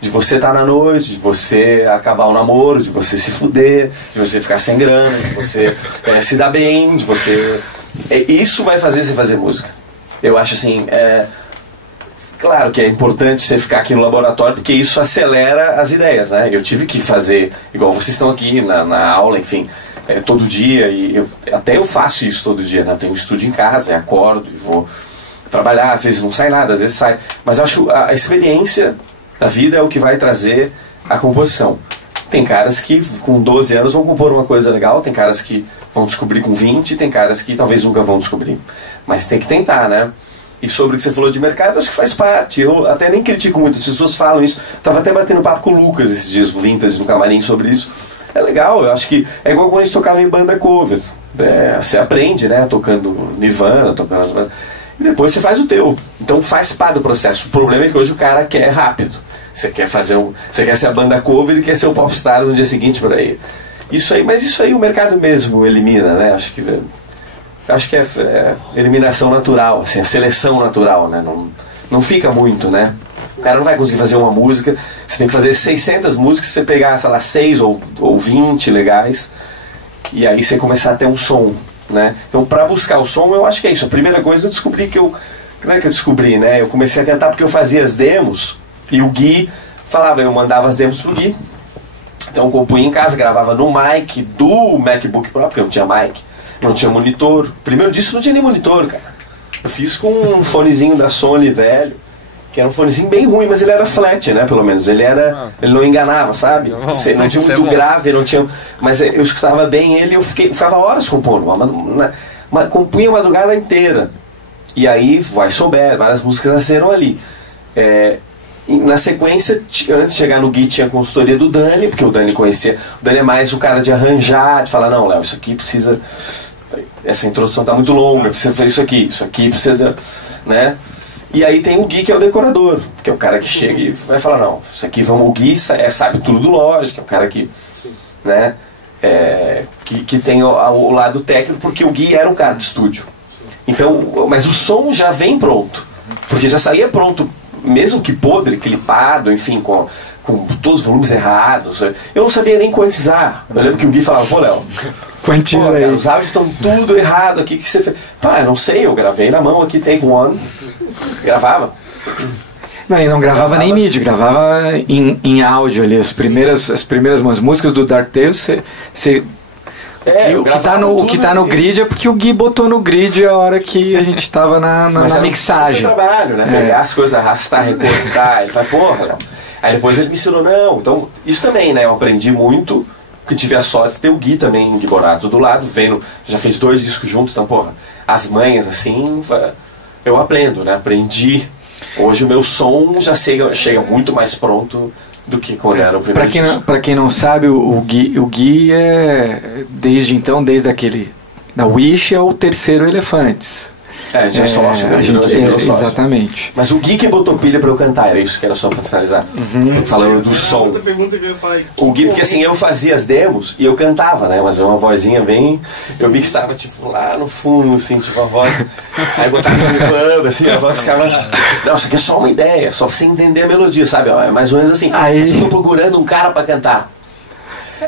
De você estar na noite, de você acabar o namoro, de você se fuder, de você ficar sem grana, de você se dar bem, de você... Isso vai fazer você fazer música. Eu acho assim... Claro que é importante você ficar aqui no laboratório, porque isso acelera as ideias, né? Eu tive que fazer, igual vocês estão aqui na aula, enfim, todo dia, e até eu faço isso todo dia, né? Eu tenho um estúdio em casa, acordo e vou trabalhar, às vezes não sai nada, às vezes sai, mas eu acho a experiência da vida é o que vai trazer a composição. Tem caras que com 12 anos vão compor uma coisa legal, tem caras que vão descobrir com 20, tem caras que talvez nunca vão descobrir, mas tem que tentar, né? E sobre o que você falou de mercado, acho que faz parte. Eu até nem critico muito, as pessoas falam isso. Estava até batendo papo com o Lucas esses dias, o Vintage, no camarim, sobre isso. É legal, eu acho que é igual quando a gente tocava em banda cover. Você aprende, né, tocando Nirvana, tocando as bandas, e depois você faz o teu. Então faz parte do processo. O problema é que hoje o cara quer rápido. Você quer ser a banda cover e quer ser o popstar no dia seguinte por aí. Isso aí, mas isso aí o mercado mesmo elimina, né? Acho que é eliminação natural, assim, a seleção natural, né? Não fica muito, né? O cara não vai conseguir fazer uma música, você tem que fazer 600 músicas, você pegar, sei lá, 6 ou 20 legais, e aí você começar a ter um som, né? Então, pra buscar o som, eu acho que é isso. A primeira coisa eu descobri não é que eu descobri, né? Eu comecei a cantar porque eu fazia as demos, e o Gui falava, eu mandava as demos pro Gui. Então eu compunha em casa, gravava no mic do MacBook Pro, porque eu não tinha mic. Não tinha monitor. Primeiro disso não tinha nem monitor, cara. Eu fiz com um fonezinho da Sony velho, que era um fonezinho bem ruim, mas ele era flat, né, pelo menos. Ele não enganava, sabe? Não tinha muito grave, não tinha... Mas eu escutava bem ele e eu ficava horas compondo. Compunha a madrugada inteira. E aí, vai souber, várias músicas nasceram ali. E na sequência, antes de chegar no Gui, tinha a consultoria do Dani, porque o Dani conhecia. O Dani é mais o cara de arranjar, de falar, não, Léo, isso aqui precisa... Essa introdução está muito longa, precisa fazer isso aqui precisa... Né? E aí tem o Gui, que é o decorador, que é o cara que chega e vai falar, não, isso aqui vamos... O Gui sabe tudo do lógico, é o cara que... Né? Que tem o lado técnico, porque o Gui era um cara de estúdio. Então, mas o som já vem pronto, porque já saía pronto, mesmo que podre, clipado, enfim, com todos os volumes errados. Eu não sabia nem quantizar. Eu lembro que o Gui falava, pô, Léo, quantiza aí. Os áudios estão tudo errado aqui, que você fez? Pá, eu não sei, eu gravei na mão aqui, take one. Gravava. Não, e não gravava nem MIDI, gravava em áudio ali. As primeiras músicas do Dark Tales, o que tá no grid é porque o Gui botou no grid a hora que a gente tava na mixagem. Mas trabalho, né? Pegar as coisas, arrastar, recortar, ele vai, porra, Léo. Aí depois ele me ensinou, não. Então, isso também, né? Eu aprendi muito, porque tive a sorte de ter o Gui também, Gui Borato, do lado, já fez 2 discos juntos, então, porra, as manhas, assim, eu aprendo, né? Aprendi. Hoje o meu som já chega muito mais pronto do que quando era o primeiro disco. Pra quem não sabe, o Gui é, desde aquele da Wish, é o terceiro Elefantes. a gente é sócio, né? Virou sócio. Exatamente. Mas o Gui que botou pilha pra eu cantar, era isso que era só pra finalizar. Falando do som. Outra pergunta que eu falei. O Gui, porque assim, eu fazia as demos e eu cantava, né? Mas uma vozinha bem... Eu mixava, tipo, lá no fundo, assim, tipo, a voz... Aí botava no assim, a voz ficava... Não, isso aqui é só uma ideia, só pra você entender a melodia, sabe? Ó, é mais ou menos assim, eu tô procurando um cara pra cantar.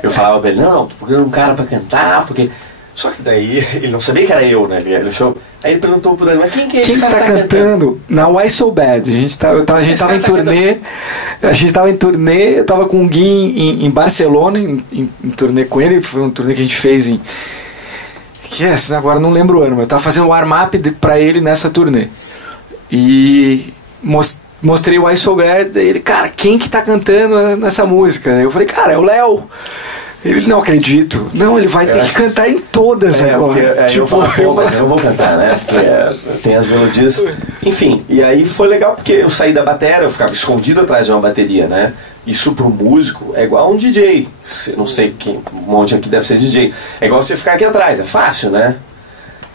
Eu falava pra ele, não, tô procurando um cara pra cantar, porque... Só que daí, ele não sabia que era eu, né? Ele achou... Aí ele perguntou pro Dani, mas quem que é esse cara que tá cantando? Na Why So Bad. A gente tava em turnê. A gente tava em turnê, eu tava com o Gui em Barcelona, em turnê com ele. Foi um turnê que a gente fez em... agora não lembro o ano, mas eu tava fazendo o warm-up pra ele nessa turnê. E mostrei o Why So Bad, ele, cara, quem que tá cantando nessa música? Eu falei, cara, é o Léo. Ele, não acredito. Não, ele vai ter que cantar em todas agora. Tipo, mas eu vou cantar, né? Porque tem as melodias. Enfim, e aí foi legal porque eu saí da bateria, eu ficava escondido atrás de uma bateria, né? Isso pro músico é igual um DJ. Não sei quem, um monte aqui deve ser DJ. É igual você ficar aqui atrás, é fácil, né?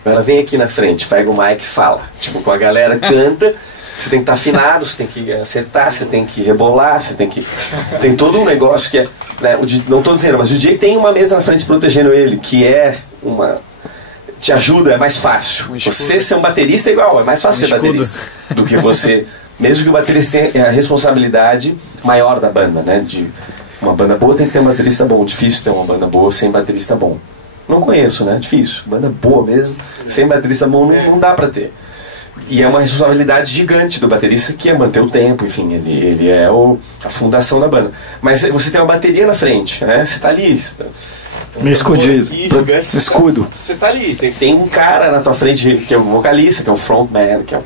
Ela vem aqui na frente, pega o mic e fala. Tipo, com a galera canta. Você tem que estar afinado, você tem que acertar, você tem que rebolar, você tem que... Tem todo um negócio que é... Né, não estou dizendo, mas o DJ tem uma mesa na frente protegendo ele, que é uma... Te ajuda, é mais fácil. Você ser um baterista é igual, é mais fácil ser baterista do que você... Mesmo que o baterista tenha a responsabilidade maior da banda, né? De uma banda boa tem que ter um baterista bom. Difícil ter uma banda boa sem baterista bom. Não conheço, né? Difícil. Banda boa mesmo, sem baterista bom não dá pra ter. E é uma responsabilidade gigante do baterista, que é manter o tempo, enfim, ele é a fundação da banda. Mas você tem uma bateria na frente, né? Você tá ali, meio escondido, escudo. Você tá ali, tem um cara na tua frente que é o vocalista, que é o frontman, que é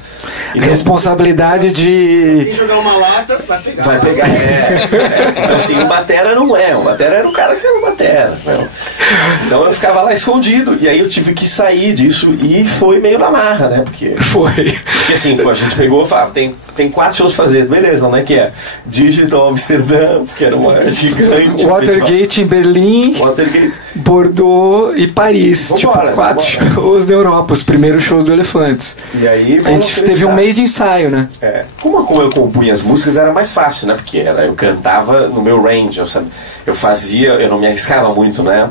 então, responsabilidade de... Se jogar uma lata, vai pegar. Vai pegar, Então assim, o batera não é, o batera era o cara que era o batera. Então eu ficava lá escondido, e aí eu tive que sair disso, e foi meio na marra, né? Porque assim, a gente pegou e falou, tem 4 shows pra fazer, beleza, né? Que é Digital Amsterdã, que era uma gigante. Watergate em Berlim. Bordeaux e Paris. Vambora, tipo, 4 shows da Europa, os primeiros shows do Elefantes. E aí a gente teve um mês de ensaio, né? Como eu compunha as músicas era mais fácil, né? Porque eu cantava no meu range, eu não me arriscava muito, né?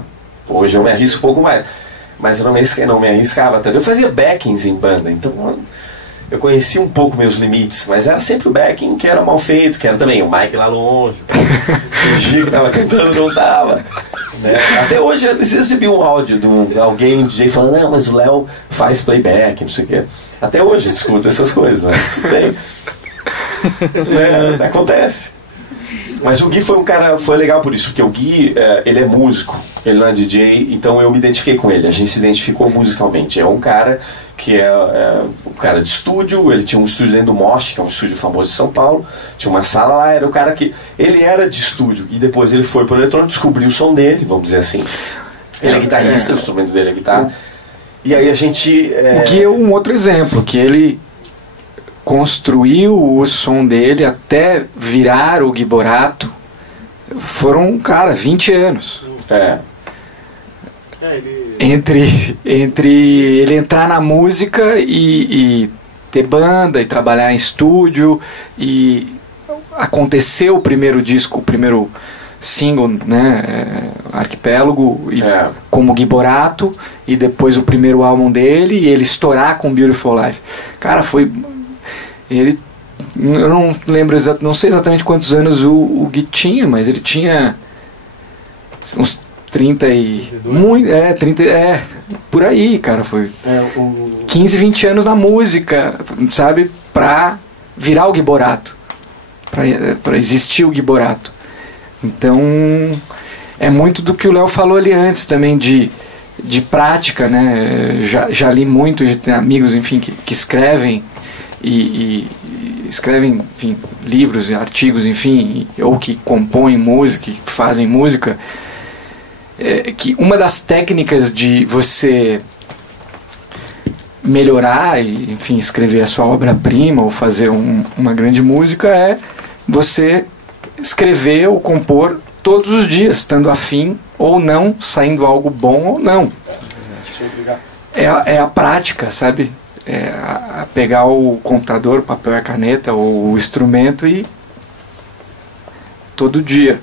Hoje eu me arrisco um pouco mais. Mas eu não me arriscava tanto. Eu fazia backings em banda, então eu conhecia um pouco meus limites, mas era sempre o backing que era mal feito, que era também o mic lá longe, fingia que tava cantando, não tava. Né? Até hoje eu recebi um áudio de alguém, DJ, falando, não, mas o Léo faz playback, não sei o quê. Até hoje eu escuto essas coisas, né? Tudo bem. Né? Acontece. Mas o Gui foi legal por isso, porque o Gui, ele é músico, ele não é DJ, então eu me identifiquei com ele, a gente se identificou musicalmente. É um cara que é um cara de estúdio, ele tinha um estúdio dentro do Mosh, que é um estúdio famoso de São Paulo, tinha uma sala lá, era o cara que... Ele era de estúdio, e depois ele foi pro eletrônico, descobriu o som dele, vamos dizer assim. Ele é guitarrista, o instrumento dele é guitarra. E aí a gente... O Gui é um outro exemplo, que ele construiu o som dele até virar o Gui Borato. Foram, 20 anos. Entre ele entrar na música e ter banda e trabalhar em estúdio e acontecer o primeiro disco, o primeiro single, né, Arquipélago, como Gui Borato, e depois o primeiro álbum dele e ele estourar com Beautiful Life. Cara, foi... eu não lembro não sei exatamente quantos anos o Gui tinha, mas ele tinha uns 30 e... 30, por aí, cara, foi 15, 20 anos na música, sabe, pra virar o Gui Borato, pra existir o Gui Borato. Então é muito do que o Léo falou ali antes também, de prática, né? Já li muito, já tenho amigos, enfim, que escrevem e escrevem, enfim, livros, artigos, enfim, ou que compõem música, que fazem música, que uma das técnicas de você melhorar e, enfim, escrever a sua obra-prima ou fazer uma grande música é você escrever ou compor todos os dias, estando afim ou não, saindo algo bom ou não. É a prática, sabe? a pegar o computador, o papel e a caneta, ou o instrumento e todo dia,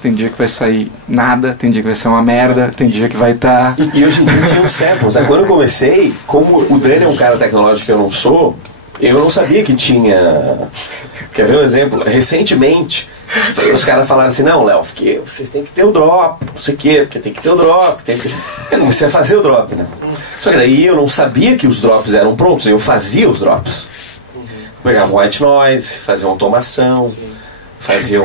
tem dia que vai sair nada, tem dia que vai ser uma merda, tem dia que vai estar... E hoje em dia tinha uns samples, né? Quando eu comecei, como o Dani é um cara tecnológico que eu não sou, eu não sabia que tinha... Quer ver um exemplo? Recentemente, os caras falaram assim, não, Léo, porque vocês têm que ter o drop, não sei o quê, porque tem que ter o drop, tem que... Eu comecei a fazer o drop, né? Só que daí eu não sabia que os drops eram prontos, eu fazia os drops. Pegava um white noise, fazia uma automação, fazia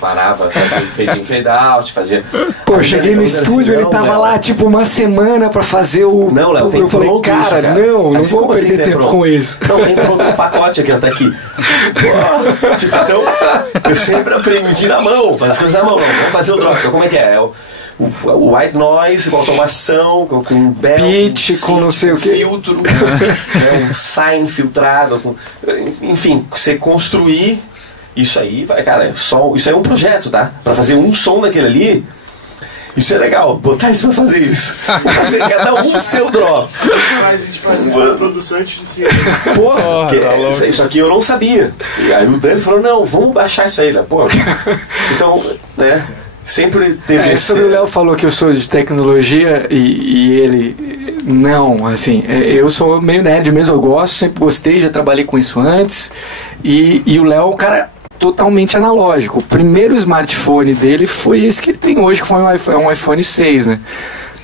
parava, fazia fade in, fade out, fazia... Pô, eu cheguei no estúdio, ele tava lá tipo uma semana pra fazer o... Não, Léo, tem eu falei, pronto cara, isso, cara. não vou perder tempo com isso. Não, tem pronto um pacote aqui, ó, tá aqui. Tipo, então, eu sempre aprendi na mão, fazer as coisas na mão. Vamos fazer o drop, então como é que é? O white noise, com automação, com bell, pitch, com não sei o que, filtro, né, um sign filtrado, enfim, você construir isso aí, vai, cara, isso aí é um projeto, tá? Pra fazer um som daquele ali, isso é legal, botar isso pra fazer isso. Fazer cada um seu drop. A gente faz isso na produção antes de si. Porra, isso aqui eu não sabia. E aí o Dani falou, não, vamos baixar isso aí, né? Pô. Então, né? Sempre teve esse... Sobre o Léo falou que eu sou de tecnologia e ele não, assim, eu sou meio nerd mesmo, eu gosto, sempre gostei, já trabalhei com isso antes e o Léo é um cara totalmente analógico. O primeiro smartphone dele foi esse que ele tem hoje, que foi um iPhone 6, né?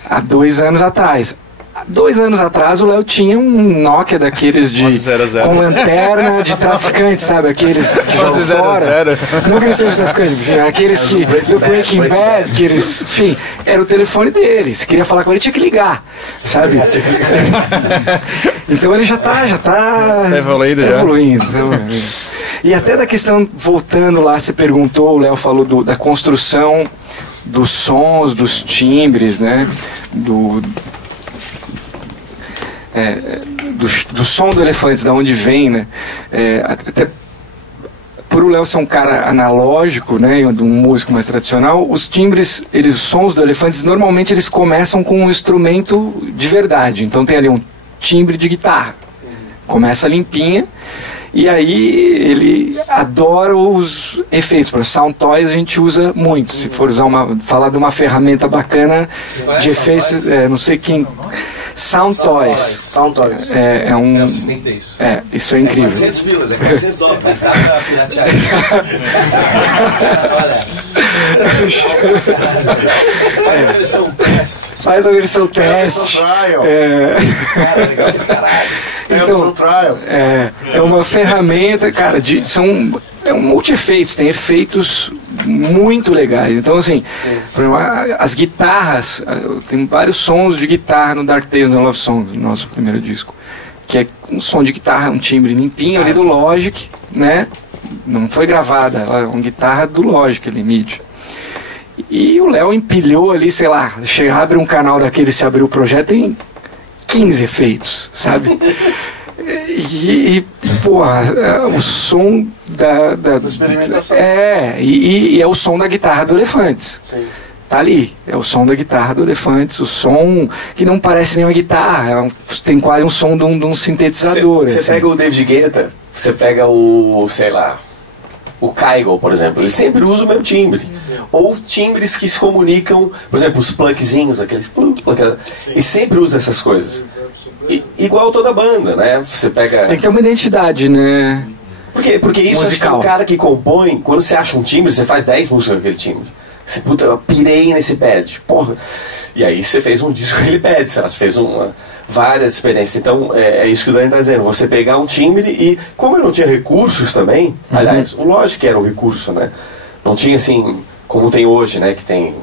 Há 2 anos atrás. Há 2 anos atrás o Léo tinha um Nokia daqueles com lanterna de traficante, sabe? Aqueles que jogam fora. Não que ele seja traficante, aqueles que do Breaking Bad, que eles, enfim, era o telefone dele. Se queria falar com ele, tinha que ligar, sabe? Então ele já tá evoluindo. E até da questão, voltando lá, você perguntou, o Léo falou da construção dos sons, dos timbres, né? Do som do Elefantes, da onde vem, né? Até por o Léo ser um cara analógico, né, de um músico mais tradicional, os timbres, os sons do Elefantes, normalmente eles começam com um instrumento de verdade. Então tem ali um timbre de guitarra, começa limpinha, e aí ele adora os efeitos. Para Sound Toys a gente usa muito. Se for falar de uma ferramenta bacana de efeitos, não sei quem... Sound Toys. É um... Vocês têm que ter isso. Isso é incrível. 400 pilas, $400, mas dá pra piratear. Faz a versão teste. Faz a versão teste. Cara, legal pra caralho. Então, é uma ferramenta, cara, é um multi-efeitos, tem efeitos muito legais. Então, assim, por exemplo, as guitarras, tem vários sons de guitarra no Dark Tales and Love Songs, no nosso primeiro disco, que é um som de guitarra, um timbre limpinho ali do Logic, né? Não foi gravada, é uma guitarra do Logic ali, MIDI. E o Léo empilhou ali, sei lá, abre um canal daquele, se abrir o projeto, tem 15 efeitos, sabe? Porra, o som da experimentação. E é o som da guitarra do Elefantes. Sim. Tá ali, é o som da guitarra do Elefantes, o som que não parece nem uma guitarra, tem quase um som de um sintetizador. Você assim. pega o David Guetta, você pega sei lá, o Kygo, por exemplo, ele sempre usa o mesmo timbre. Ou timbres que se comunicam, por exemplo, os pluckzinhos, aqueles e sempre usa essas coisas. Igual toda banda, né? Você pega... Tem que ter uma identidade, né? Porque isso musical. Acho que o cara que compõe, quando você acha um timbre, você faz 10 músicas com aquele timbre. Você, puta, eu pirei nesse pad, porra. E aí você fez um disco com aquele pad, sei lá, você fez várias experiências. Então, é isso que o Dani está dizendo. Você pegar um timbre e, como eu não tinha recursos também, aliás, o Logic era o recurso, né? Não tinha assim, como tem hoje, né? Que tem...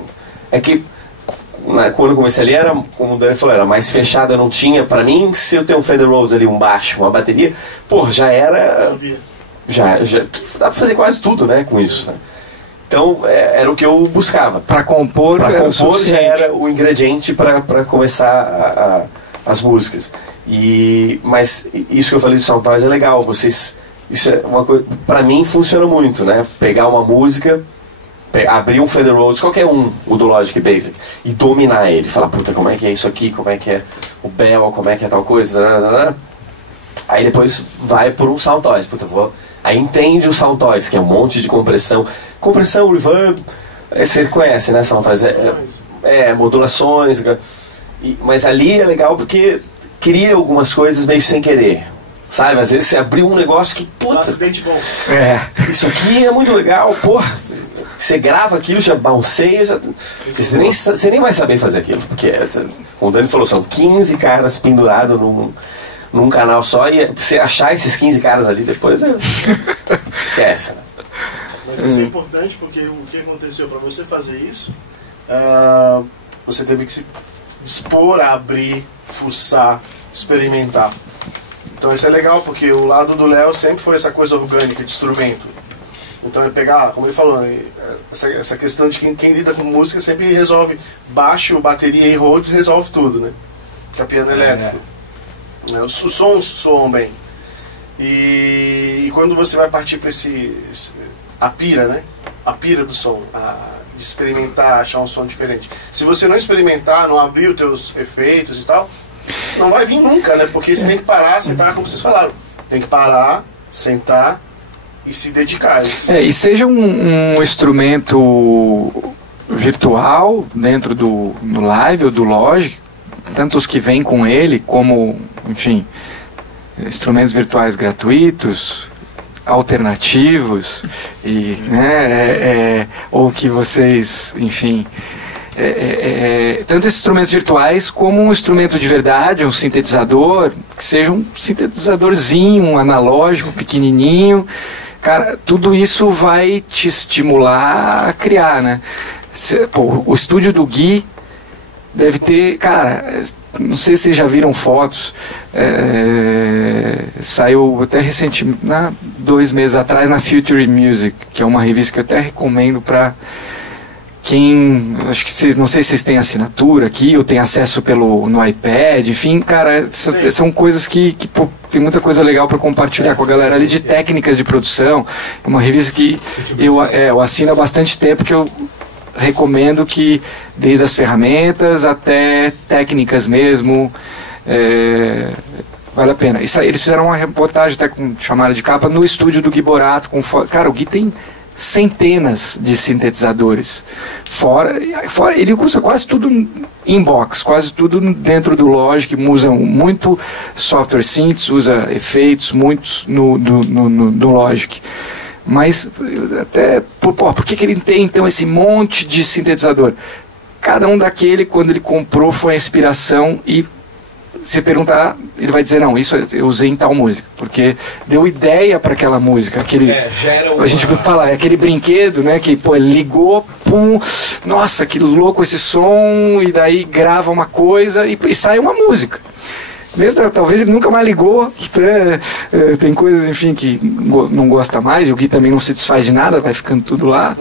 É que, quando eu comecei ali, era, como o Dani falou, era mais fechado, eu não tinha... Pra mim, se eu tenho um Fender Rhodes ali, um baixo, uma bateria, porra, já era... Já dá pra fazer quase tudo, né? Com isso, né? Então, era o que eu buscava. Para compor já era o ingrediente para começar as músicas. Mas isso que eu falei do Sound Toys é legal. Isso é uma coisa, para mim funciona muito, né? Pegar uma música, abrir um Fender Rhodes, qualquer um, o do Logic Basic, e dominar ele, falar, puta, como é que é isso aqui, como é que é o bell, como é que é tal coisa, aí depois vai por um Soundtoys, puta, aí entende o Soundtoys, que é um monte de compressão, reverb, você conhece, né, Soundtoys, modulações, mas ali é legal porque cria algumas coisas meio sem querer. Sabe, às vezes você abriu um negócio que, puta, isso aqui é muito legal, porra, você grava aquilo, já bounceia, você nem vai saber fazer aquilo, porque, como o Dani falou, são 15 caras pendurados num canal só, e você achar esses 15 caras ali depois, esquece, né? Mas isso é importante porque o que aconteceu para você fazer isso, você teve que se dispor a abrir, fuçar, experimentar. Então isso é legal, porque o lado do Léo sempre foi essa coisa orgânica de instrumento. Então é pegar, como ele falou, essa questão de quem lida com música sempre resolve baixo, bateria e Rhodes, resolve tudo, né? Que é piano elétrico. Os sons soam bem. E quando você vai partir para a pira, né? A pira do som, de experimentar, achar um som diferente. Se você não experimentar, não abrir os teus efeitos e tal, não vai vir nunca, né? Porque você tem que parar, sentar, como vocês falaram. Tem que parar, sentar e se dedicar. E seja um instrumento virtual dentro do Live ou do Logic, tanto os que vêm com ele, como, enfim, instrumentos virtuais gratuitos, alternativos, e, né, ou que vocês, enfim... tanto esses instrumentos virtuais como um instrumento de verdade, um sintetizador, que seja um sintetizadorzinho, um analógico, pequenininho, cara, tudo isso vai te estimular a criar, né? O estúdio do Gui deve ter, cara, não sei se vocês já viram fotos, saiu até recentemente, 2 meses atrás, na Future Music, que é uma revista que eu até recomendo para quem, acho que vocês, não sei se vocês têm assinatura aqui ou têm acesso no iPad, enfim, cara, são coisas que pô, tem muita coisa legal para compartilhar com a galera ali de técnicas de produção. É uma revista que eu assino há bastante tempo, que eu recomendo, que desde as ferramentas até técnicas mesmo, vale a pena. Eles fizeram uma reportagem até com chamada de capa no estúdio do Gui Borato, cara, o Gui tem centenas de sintetizadores. Fora, ele usa quase tudo inbox, quase tudo dentro do Logic, usa muito software synths, usa efeitos, muitos no Logic. Mas até, por que ele tem então esse monte de sintetizador? Cada um daquele, quando ele comprou, foi a inspiração, e se perguntar, ele vai dizer, não, isso eu usei em tal música, porque deu ideia para aquela música, a gente fala, aquele brinquedo, né, que pô, ligou, pum, nossa, que louco esse som, e daí grava uma coisa e sai uma música. Mesmo, talvez ele nunca mais ligou, tem coisas, enfim, que não gosta mais, e o Gui também não se desfaz de nada, vai ficando tudo lá,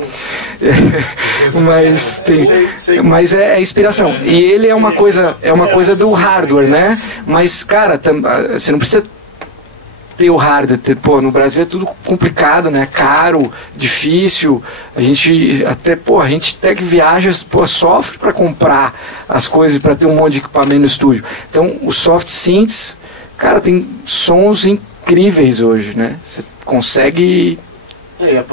mas é inspiração, e ele é uma coisa do hardware, né, mas, cara, você não precisa ter o hardware, no Brasil é tudo complicado, né, caro, difícil, a gente até que viaja, sofre para comprar as coisas, para ter um monte de equipamento no estúdio. Então, os soft synths, cara, tem sons incríveis hoje, né, você consegue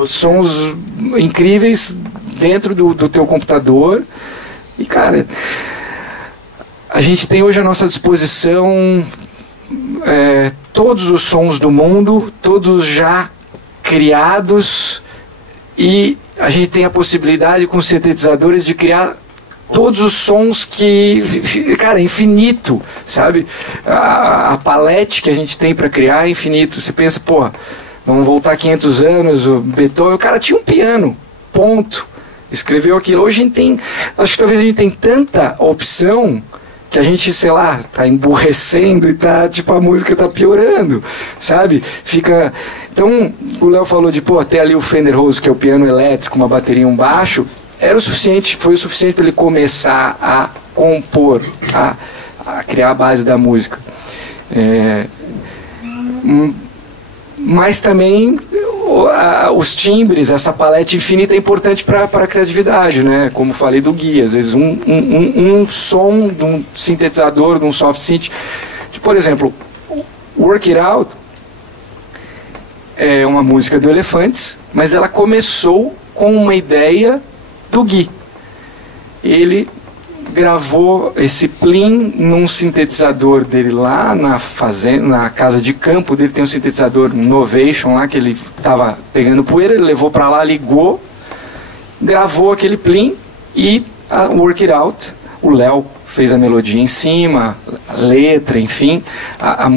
sons incríveis dentro do teu computador, e, cara, a gente tem hoje à nossa disposição todos os sons do mundo, todos já criados, e a gente tem a possibilidade com sintetizadores de criar todos os sons que, cara, é infinito, sabe? A palete que a gente tem para criar é infinito. Você pensa, pô, vamos voltar 500 anos, o Beethoven, o cara tinha um piano, ponto, escreveu aquilo. Hoje a gente tem, acho que talvez a gente tem tanta opção que a gente, sei lá, tá emburrecendo e tá, tipo, a música tá piorando, sabe? Fica... Então, o Léo falou de, até ali o Fender Rhodes, que é o piano elétrico, uma bateria e um baixo, foi o suficiente para ele começar a compor, a criar a base da música. Mas também os timbres, essa paleta infinita é importante para a criatividade, né? Como falei do Gui, às vezes um som de um sintetizador, de um soft synth, por exemplo, Work It Out é uma música do Elefantes, mas ela começou com uma ideia do Gui. Ele gravou esse plim num sintetizador dele lá na fazenda, na casa de campo dele. Tem um sintetizador, um Novation lá, que ele estava pegando poeira, ele levou para lá, ligou, gravou aquele plim e a Work It Out, o Léo fez a melodia em cima, a letra, enfim,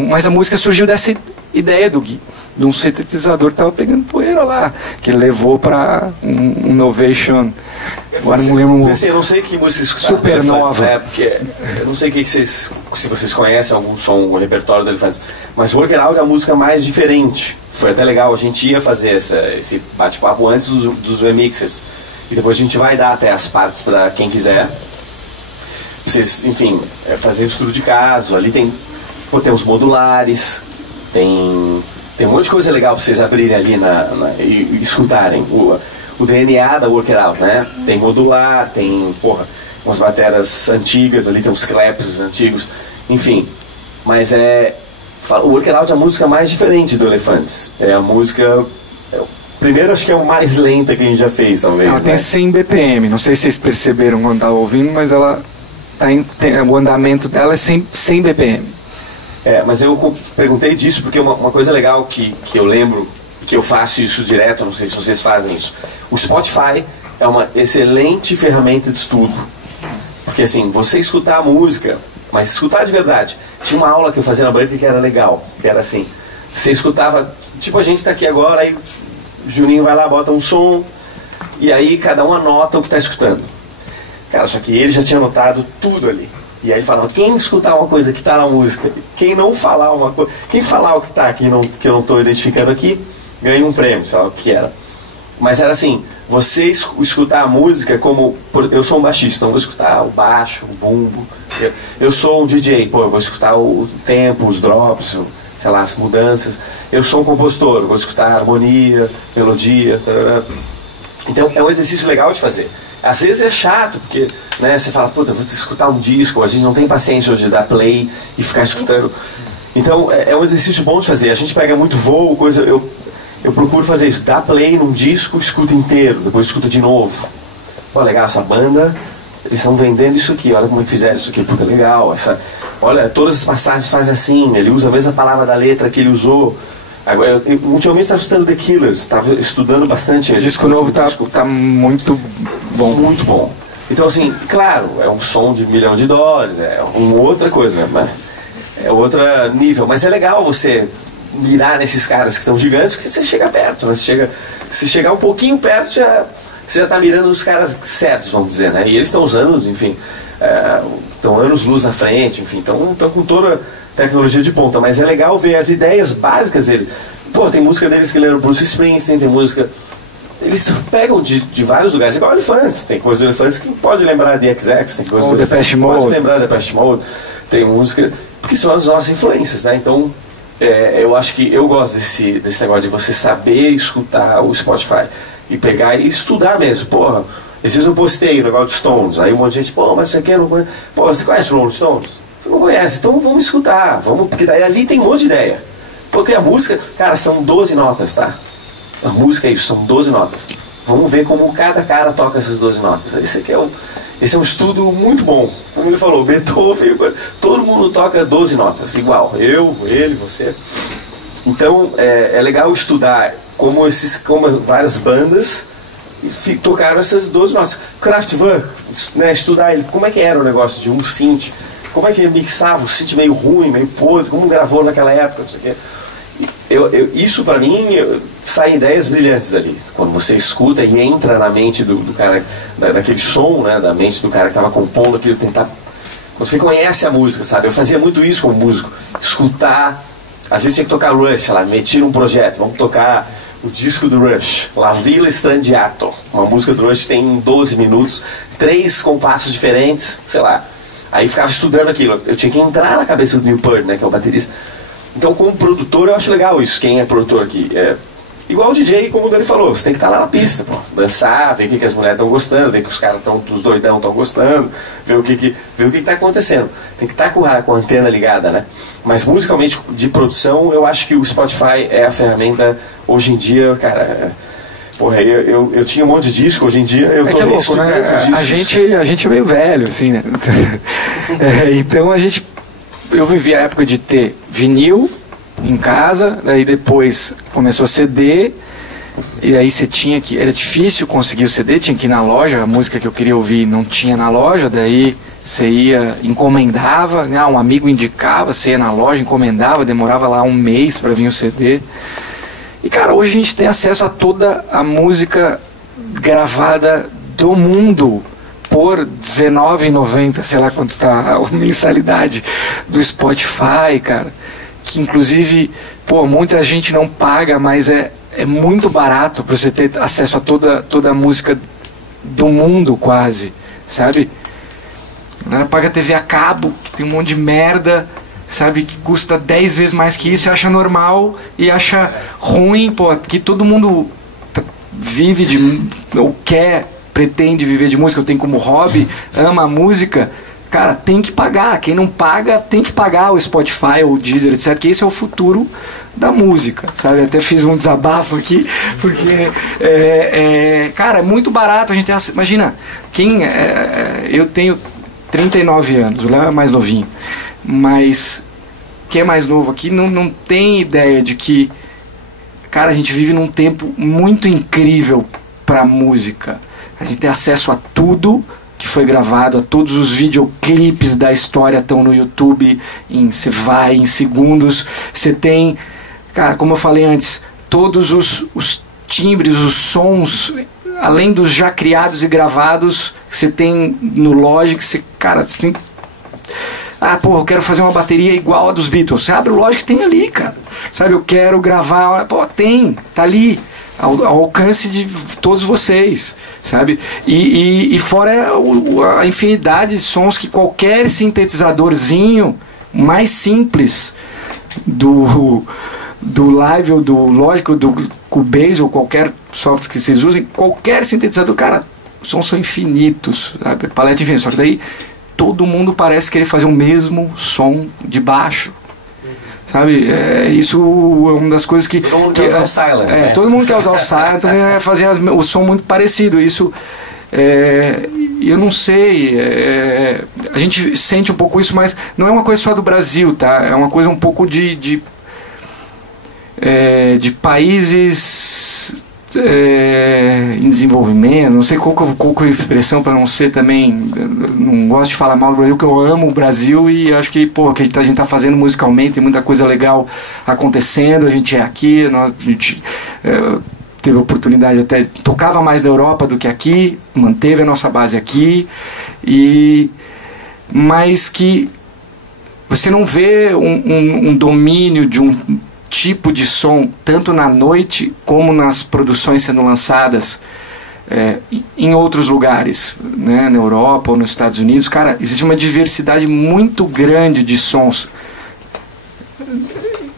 mas a música surgiu dessa ideia do Gui, de um sintetizador que estava pegando poeira lá, que ele levou para um Novation. Agora não lembro. Assim, eu não sei que música escutaram Supernova. Né? Porque eu não sei se vocês conhecem algum som, um repertório do Elefantes, mas Work It Out é a música mais diferente. Foi até legal, a gente ia fazer esse bate-papo antes dos remixes, e depois a gente vai dar até as partes para quem quiser. Vocês, enfim, fazer estudo de caso. Ali tem os modulares, tem um monte de coisa legal para vocês abrirem ali e escutarem. O DNA da Work It Out, né? Tem modular, tem, umas bateras antigas ali, tem uns claps antigos, enfim. Mas o Work It Out é a música mais diferente do Elefantes. É a música... primeiro, acho que é o mais lenta que a gente já fez, talvez. Ela tem 100 BPM, não sei se vocês perceberam quando estavam ouvindo, mas ela o andamento dela é 100 BPM. Mas eu perguntei disso porque uma coisa legal que eu lembro, que eu faço isso direto, não sei se vocês fazem isso. O Spotify é uma excelente ferramenta de estudo. Porque assim, você escutar a música, mas escutar de verdade. Tinha uma aula que eu fazia na Berkeley que era legal, que era assim, você escutava, tipo a gente está aqui agora, aí o Juninho vai lá, bota um som, e aí cada um anota o que está escutando. Cara, só que ele já tinha anotado tudo ali. E aí ele falava, quem escutar uma coisa que está na música, quem não falar uma coisa, quem falar o que está aqui, que eu não estou identificando aqui, ganha um prêmio, sei lá o que era. Mas era assim, você escutar a música como... Eu sou um baixista, então eu vou escutar o baixo, o bumbo. Eu sou um DJ, eu vou escutar o tempo, os drops, sei lá, as mudanças. Eu sou um compositor, eu vou escutar a harmonia, melodia. Tarará. Então é um exercício legal de fazer. Às vezes é chato, porque né, você fala, puta, vou escutar um disco, a gente não tem paciência hoje de dar play e ficar escutando. Então é um exercício bom de fazer. A gente pega muito voo, coisa... Eu procuro fazer isso, dá play num disco, escuta inteiro, depois escuta de novo. Pô, legal, essa banda, eles estão vendendo isso aqui, olha como é que fizeram isso aqui, puta, legal. Olha, todas as passagens fazem assim, ele usa a mesma palavra da letra que ele usou. Agora, eu ultimamente estava estudando The Killers, estava estudando bastante. O disco novo tá muito bom. Muito bom. Então, assim, claro, é um som de $1 milhão, é uma outra coisa, né? É outro nível, mas é legal você mirar nesses caras que estão gigantes, porque você chega perto, né? Se chegar um pouquinho perto, você já está mirando nos caras certos, vamos dizer, né? E eles estão usando, enfim, estão anos-luz na frente, enfim, estão com toda a tecnologia de ponta, mas é legal ver as ideias básicas dele. Pô, tem música deles que leram Bruce Springsteen, tem música... Eles pegam de vários lugares, igual Elefantes, tem coisa do Elefantes que pode lembrar de XX, tem coisa do Elefantes que pode lembrar de Depeche Mode, tem música... Porque são as nossas influências, né? Então... eu acho que eu gosto desse negócio de você saber escutar o Spotify e pegar e estudar mesmo. Porra, esses dias eu postei o negócio dos Stones, aí um monte de gente, pô, mas você quer, não conhece? Pô, você conhece o Rolling Stones? Você não conhece, então vamos escutar, porque daí ali tem um monte de ideia. Porque a música, cara, são 12 notas, tá? A música é isso, são 12 notas. Vamos ver como cada cara toca essas 12 notas. Esse é um estudo muito bom. Como ele falou, Beethoven, todo mundo toca 12 notas, igual. Eu, ele, você. Então, é legal estudar como várias bandas tocaram essas 12 notas. Kraftwerk, né, estudar como é que era o negócio de um synth, como é que ele mixava o synth meio ruim, meio podre, como gravou naquela época, não sei o quê. Isso pra mim saem ideias brilhantes dali quando você escuta e entra na mente do cara, daquele som, né, da mente do cara que estava compondo aquilo, tentar, quando você conhece a música, sabe? Eu fazia muito isso como músico, escutar. Às vezes tinha que tocar Rush, sei lá, meti num projeto, vamos tocar o disco do Rush, La Villa Strangiato, uma música do Rush tem 12 minutos, 3 compassos diferentes, sei lá. Aí ficava estudando aquilo, eu tinha que entrar na cabeça do Neil Peart, né, que é o baterista. Então, como produtor, eu acho legal isso. Quem é produtor aqui? igual o DJ, como ele falou, você tem que estar lá na pista, pô, dançar, ver o que as mulheres estão gostando, ver que os caras os doidão estão gostando, ver o que está acontecendo. Tem que estar com a antena ligada, né? Mas musicalmente, de produção, eu acho que o Spotify é a ferramenta, hoje em dia, cara. Porra, eu tinha um monte de disco, hoje em dia eu tô louco, né? A gente é meio velho, assim, né? Então eu vivi a época de ter vinil em casa, daí depois começou CD, e aí você tinha que... Era difícil conseguir o CD, tinha que ir na loja, a música que eu queria ouvir não tinha na loja, daí você ia, encomendava, né? Um amigo indicava, você ia na loja, encomendava, demorava lá um mês para vir o CD. E cara, hoje a gente tem acesso a toda a música gravada do mundo por R$19,90, sei lá quanto tá a mensalidade do Spotify, cara. Que inclusive, pô, muita gente não paga, mas é muito barato para você ter acesso a toda a música do mundo quase, sabe? Paga TV a cabo, que tem um monte de merda, sabe, que custa 10 vezes mais que isso e acha normal e acha ruim, pô, que todo mundo vive ou pretende viver de música, ou tem como hobby, ama a música, cara, tem que pagar. Quem não paga, tem que pagar o Spotify ou o Deezer, etc, que esse é o futuro da música, sabe? Até fiz um desabafo aqui, porque cara, é muito barato, a gente tem, imagina, eu tenho 39 anos, o Léo é mais novinho, mas quem é mais novo aqui não tem ideia de que, cara, a gente vive num tempo muito incrível pra música. A gente tem acesso a tudo que foi gravado, a todos os videoclipes da história estão no YouTube, você vai em segundos, você tem, cara, como eu falei antes, todos os timbres, os sons, além dos já criados e gravados, que você tem no Logic, você tem... Ah, pô, eu quero fazer uma bateria igual a dos Beatles. Você abre o Logic, tem ali, cara. Sabe, eu quero gravar... Pô, tá ali. Ao alcance de todos vocês, sabe? E fora a infinidade de sons que qualquer sintetizadorzinho mais simples do Live ou do Logic ou do Cubase ou qualquer software que vocês usem, qualquer sintetizador, cara, os sons são infinitos, sabe? Paleta infinita. Só que daí todo mundo parece querer fazer o mesmo som de baixo, sabe? Isso é uma das coisas que... Todo mundo quer usar o Silent, né? Todo mundo quer usar o Silent, todo mundo quer fazer o som muito parecido. Isso, eu não sei, a gente sente um pouco isso, mas não é uma coisa só do Brasil, tá? É uma coisa um pouco de países em desenvolvimento, não sei qual é a expressão para não ser também, não gosto de falar mal do Brasil, porque eu amo o Brasil e acho que, pô, que a gente está fazendo musicalmente, tem muita coisa legal acontecendo, a gente é aqui, a gente teve a oportunidade até, tocava mais na Europa do que aqui, manteve a nossa base aqui, mas que você não vê um domínio de um tipo de som, tanto na noite como nas produções sendo lançadas em outros lugares, né, na Europa ou nos Estados Unidos. Cara, existe uma diversidade muito grande de sons.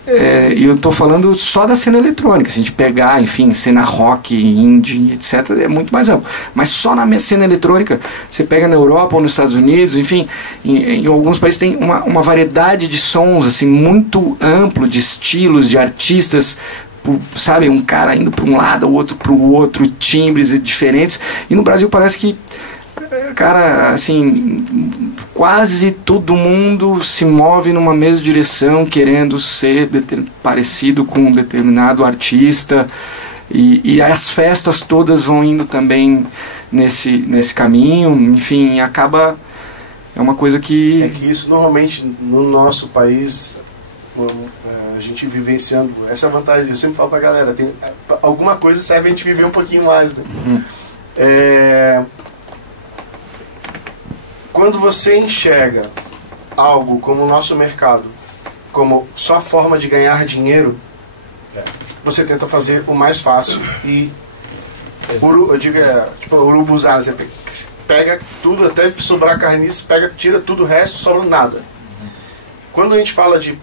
E eu estou falando só da cena eletrônica. Se a gente pegar, enfim, cena rock, indie, etc., é muito mais amplo. Mas só na minha cena eletrônica, você pega na Europa ou nos Estados Unidos, enfim, em alguns países tem uma variedade de sons assim, muito amplo, de estilos, de artistas, sabe, um cara indo para um lado, o outro para o outro, timbres diferentes. E no Brasil parece que, cara, assim, quase todo mundo se move numa mesma direção, querendo ser parecido com um determinado artista, e as festas todas vão indo também nesse caminho, enfim, acaba, é uma coisa que... É que isso normalmente no nosso país, a gente vivenciando essa vantagem, eu sempre falo pra galera, tem, alguma coisa serve a gente viver um pouquinho mais, né? Quando você enxerga algo como o nosso mercado, como só forma de ganhar dinheiro, você tenta fazer o mais fácil e eu digo, tipo urubuzar, você pega tudo até sobrar carniça, tira tudo o resto, sobra nada. Quando a gente fala de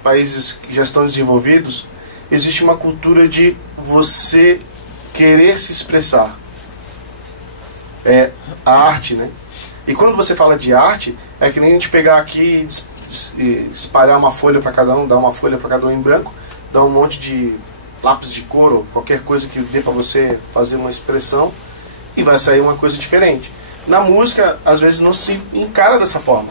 países que já estão desenvolvidos, existe uma cultura de você querer se expressar. É a arte, né? E quando você fala de arte, é que nem a gente pegar aqui e espalhar uma folha para cada um, dar uma folha para cada um em branco, dar um monte de lápis de cor ou qualquer coisa que dê para você fazer uma expressão e vai sair uma coisa diferente. Na música, às vezes não se encara dessa forma.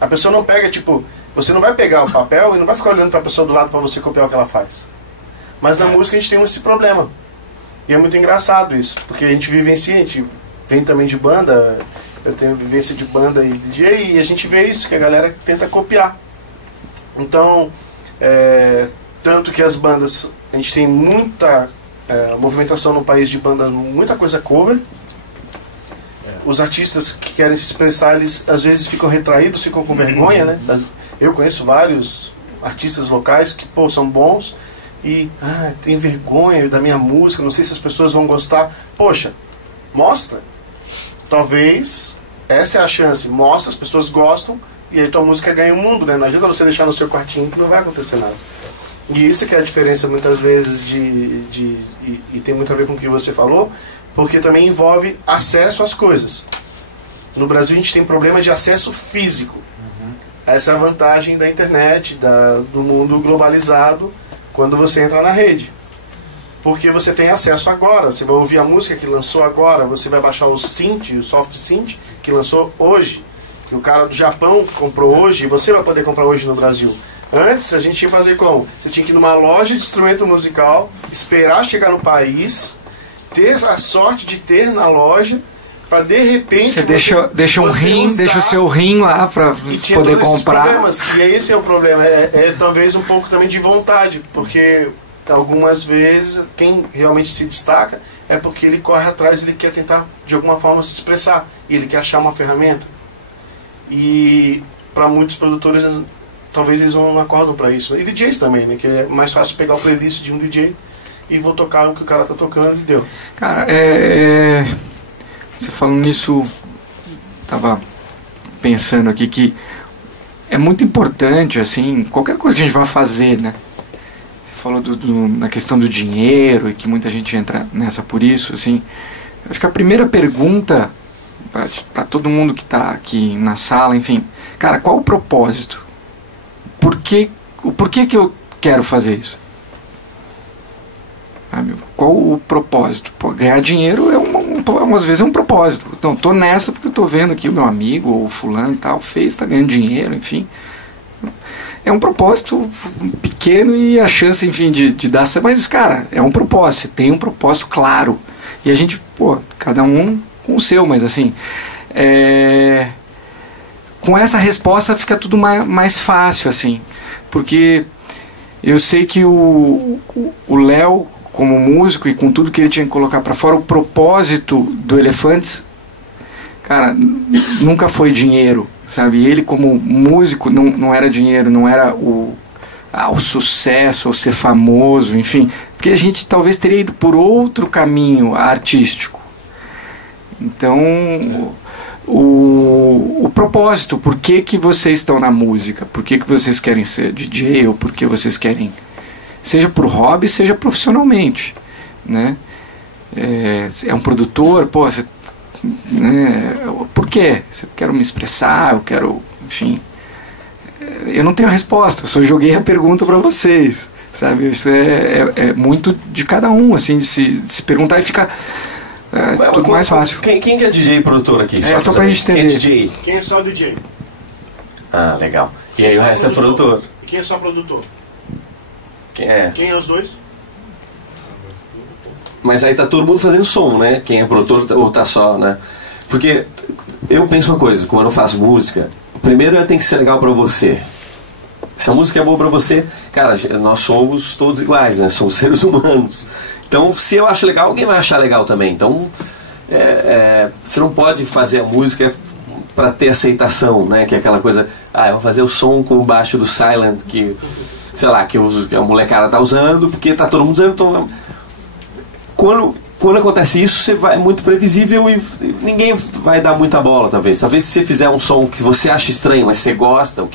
A pessoa não pega, tipo, você não vai pegar o papel e não vai ficar olhando para a pessoa do lado para você copiar o que ela faz. Mas na música a gente tem esse problema. E é muito engraçado isso, porque a gente vivencia, a gente vem também de banda, eu tenho vivência de banda e DJ, e a gente vê isso, que a galera tenta copiar. Então, tanto que as bandas, a gente tem muita movimentação no país de banda, muita coisa cover. Os artistas que querem se expressar, eles às vezes ficam retraídos, ficam com vergonha, né? Eu conheço vários artistas locais que, pô, são bons e tem vergonha da minha música, não sei se as pessoas vão gostar. Poxa, mostra. Talvez essa é a chance. Mostra, as pessoas gostam e aí tua música ganha o mundo, né? Não adianta você deixar no seu quartinho que não vai acontecer nada. E isso que é a diferença muitas vezes e tem muito a ver com o que você falou, porque também envolve acesso às coisas. No Brasil a gente tem problema de acesso físico. Essa é a vantagem da internet, do mundo globalizado, quando você entra na rede. Porque você tem acesso agora, você vai ouvir a música que lançou agora, você vai baixar o synth, o soft synth, que lançou hoje, que o cara do Japão comprou hoje, e você vai poder comprar hoje no Brasil. Antes a gente tinha que fazer como? Você tinha que ir numa loja de instrumento musical, esperar chegar no país, ter a sorte de ter na loja, para de repente você deixa um rim, usar, deixa o seu rim lá para poder comprar. E aí esse é o problema, talvez um pouco também de vontade, porque algumas vezes quem realmente se destaca é porque ele corre atrás, ele quer tentar de alguma forma se expressar, e ele quer achar uma ferramenta. E para muitos produtores talvez eles não acordam para isso, e DJs também, né, que é mais fácil pegar o playlist de um DJ e vou tocar o que o cara tá tocando e deu. Cara, você falando nisso, tava pensando aqui que é muito importante, assim, qualquer coisa que a gente vai fazer, né? Você falou na questão do dinheiro e que muita gente entra nessa por isso, assim. Acho que a primeira pergunta para todo mundo que está aqui na sala, enfim, cara, qual o propósito? Por que que eu quero fazer isso? Qual o propósito? Pô, ganhar dinheiro às vezes é um propósito. Então, tô nessa porque eu tô vendo aqui o meu amigo ou o fulano e tal tá ganhando dinheiro, enfim. É um propósito pequeno e a chance, enfim, de dar... Mas, cara, é um propósito. Você tem um propósito claro. E a gente, cada um com o seu, mas assim... Com essa resposta fica tudo mais fácil, assim. Porque eu sei que o Léo, como músico e com tudo que ele tinha que colocar para fora, o propósito do Elefantes, cara, nunca foi dinheiro, sabe? Ele como músico não era dinheiro, não era o sucesso, ou ser famoso, enfim, porque a gente talvez teria ido por outro caminho artístico. Então, o propósito, por que vocês estão na música, por que vocês querem ser DJ, ou por que vocês querem... Seja por hobby, seja profissionalmente, né? É um produtor, você, né? Por quê? Eu quero me expressar, eu quero, enfim. Eu não tenho a resposta, eu só joguei a pergunta para vocês, sabe? Isso é muito de cada um, assim, de se perguntar e ficar tudo mais fácil. Quem que é DJ e produtor aqui? Só pra gente entender. Quem é DJ? Quem é só DJ? Ah, legal. E aí o resto é produtor? Quem é só produtor? Quem é? Quem é os dois? Mas aí tá todo mundo fazendo som, né? Quem é produtor ou tá só, né? Porque eu penso uma coisa, quando eu faço música, primeiro ela tem que ser legal pra você. Se a música é boa pra você, cara, nós somos todos iguais, né? Somos seres humanos. Então, se eu acho legal, alguém vai achar legal também. Então, você não pode fazer a música pra ter aceitação, né? Que é aquela coisa, eu vou fazer o som com o baixo do Silent, que... sei lá, que a molecada tá usando, porque tá todo mundo usando. Então, quando acontece isso, você vai muito previsível e ninguém vai dar muita bola, talvez. Talvez se você fizer um som que você acha estranho, mas você gosta,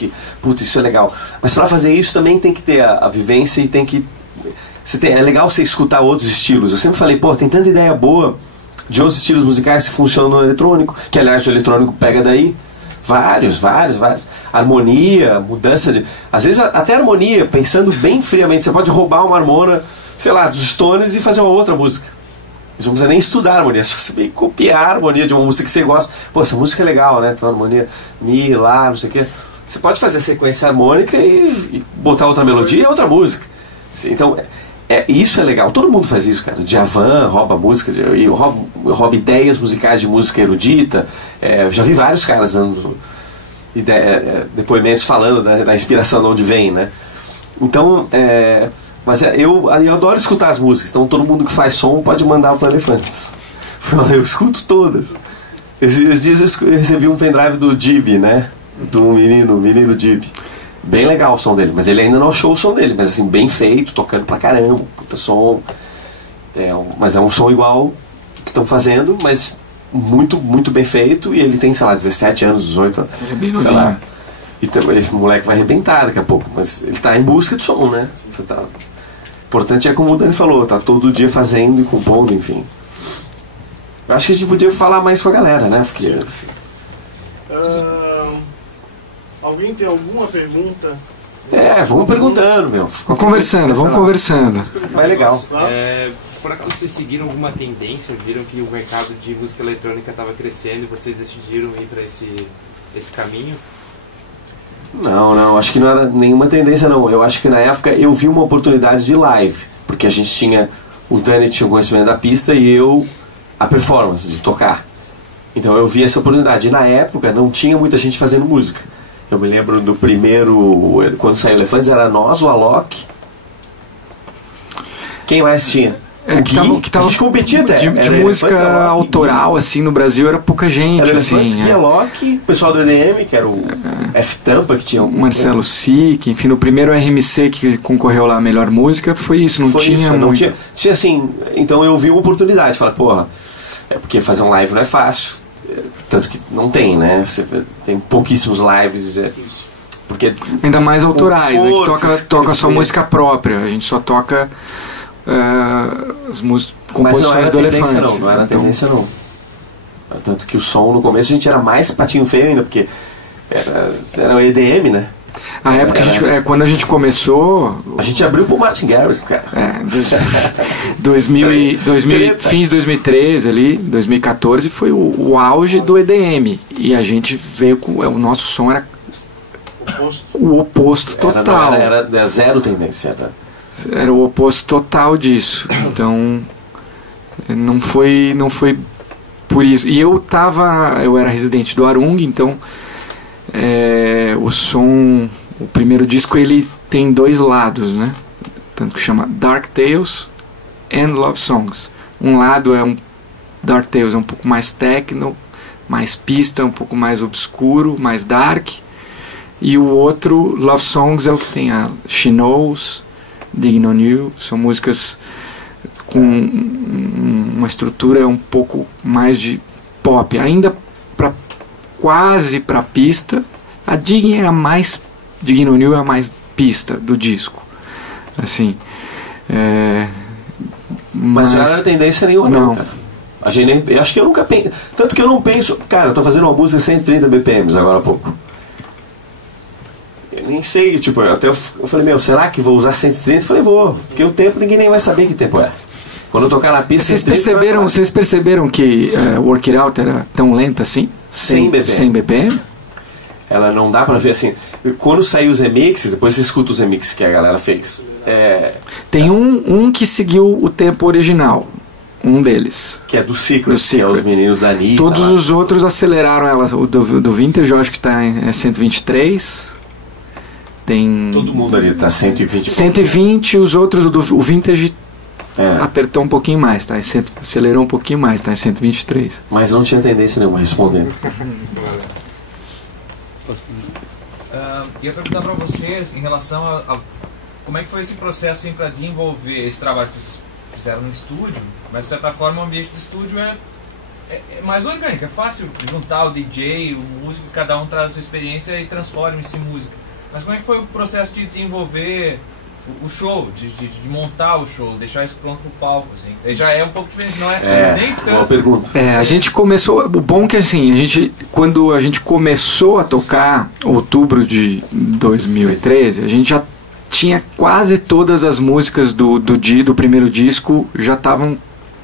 isso é legal. Mas para fazer isso também tem que ter a vivência e tem que É legal você escutar outros estilos. Eu sempre falei, pô, tem tanta ideia boa de outros estilos musicais que funcionam no eletrônico, que aliás o eletrônico pega daí. Vários. Harmonia, mudança de... Às vezes até harmonia, pensando bem friamente, você pode roubar uma harmona, sei lá, dos Stones e fazer uma outra música. Você não precisa nem estudar a harmonia, só você copiar a harmonia de uma música que você gosta. Pô, essa música é legal, né? Tem uma harmonia, mi, lá, não sei o quê. Você pode fazer a sequência harmônica e botar outra melodia e outra música. Então, isso é legal. Todo mundo faz isso, cara. O Djavan rouba música, rouba ideias musicais de música erudita. Eu já vi vários caras dando depoimentos falando da inspiração de onde vem, né? Então, mas eu adoro escutar as músicas. Então, todo mundo que faz som pode mandar para o Elefantes. Eu escuto todas. Esses dias eu recebi um pendrive do Gibi, né? Do menino Gibi. Bem legal o som dele, mas ele ainda não achou o som dele, mas assim, bem feito, tocando pra caramba, puta som. Mas é um som igual que estão fazendo, mas muito, muito bem feito, e ele tem, sei lá, 17 anos, 18 anos. Ele é bem sei novinho. lá. E esse moleque vai arrebentar daqui a pouco, mas ele tá em busca de som, né? O importante é como o Dani falou, tá todo dia fazendo e compondo, enfim. Eu acho que a gente podia falar mais com a galera, né? Porque, assim, alguém tem alguma pergunta? vamos perguntando, meu. Vamos conversando. Vai legal. Por acaso vocês seguiram alguma tendência, viram que o mercado de música eletrônica estava crescendo e vocês decidiram ir para esse caminho? Não, acho que não era nenhuma tendência, não. Eu acho que na época eu vi uma oportunidade de live, porque a gente tinha, o Dani tinha o conhecimento da pista e eu a performance, de tocar. Então eu vi essa oportunidade, e na época não tinha muita gente fazendo música. Eu me lembro do primeiro, quando saiu Elefantes, era nós, o Alok. Quem mais tinha? Que tava a gente competia até. De música Elefantes, Alok, autoral, assim, no Brasil era pouca gente. era Elefantes, assim, Alok, o pessoal do EDM, que era o F-Tampa, que tinha o Marcelo Sick, enfim, no primeiro RMC que concorreu lá a melhor música, foi isso, não tinha muito. Não tinha assim, então eu vi uma oportunidade, falei, porra, porque fazer um live não é fácil. Tanto que não tem, né? Você tem pouquíssimos lives. Porque ainda mais autorais, que toca sua música própria. A gente só toca as composições do Elefante. Não era tendência, não. Tanto que o som no começo a gente era mais patinho feio ainda, porque era o EDM, né? A época, quando a gente começou... A gente abriu pro Martin Garrix, cara. Fins de 2013 ali, 2014 foi o auge do EDM. E a gente veio com... O nosso som era o oposto total. Era zero tendência. Era o oposto total disso. Então, não foi por isso. E eu era residente do Arung, então... o som, o primeiro disco, ele tem dois lados, né? Tanto que chama Dark Tales and Love Songs. Um lado Dark Tales é um pouco mais techno, mais pista, um pouco mais obscuro, mais dark. E o outro, Love Songs, é o que tem a She Knows, Digging on You. São músicas com uma estrutura um pouco mais de pop, ainda quase pra pista. A Digging on You é a mais pista do disco, assim. Mas não era tendência nenhuma, não, cara. Eu acho que eu nunca penso. Tanto que eu não penso. Cara, eu tô fazendo uma música 130 BPMs agora há pouco. Eu nem sei, tipo, eu falei, será que vou usar 130? Eu falei, vou, porque o tempo ninguém nem vai saber que tempo é. Quando eu tocar na pista... Vocês perceberam que Work It Out era tão lenta assim? 100 BPM? Ela não dá pra ver assim. Quando sair os remixes, depois você escuta os remixes que a galera fez. Tem um que seguiu o tempo original. Um deles. Que é do Secret, que é os meninos da Anitta. Todos os outros aceleraram ela. O do Vintage eu acho que tá em 123. Tem... Todo mundo ali tá 120. 120, os outros, o Vintage... apertou um pouquinho mais, tá? Acelerou um pouquinho mais, tá? Em 123. Mas não tinha tendência nenhuma respondendo. Ia perguntar para vocês em relação a como é que foi esse processo para desenvolver esse trabalho que vocês fizeram no estúdio, mas de certa forma o ambiente do estúdio é mais orgânico, é fácil juntar o DJ, o músico, cada um traz a sua experiência e transforma isso em música. Mas como é que foi o processo de desenvolver o show, de montar o show, deixar isso pronto pro palco, assim. Já é um pouco diferente, não é nem tanto. Boa pergunta. A gente começou, o bom é que assim, quando a gente começou a tocar, outubro de 2013, a gente já tinha quase todas as músicas do primeiro disco já estavam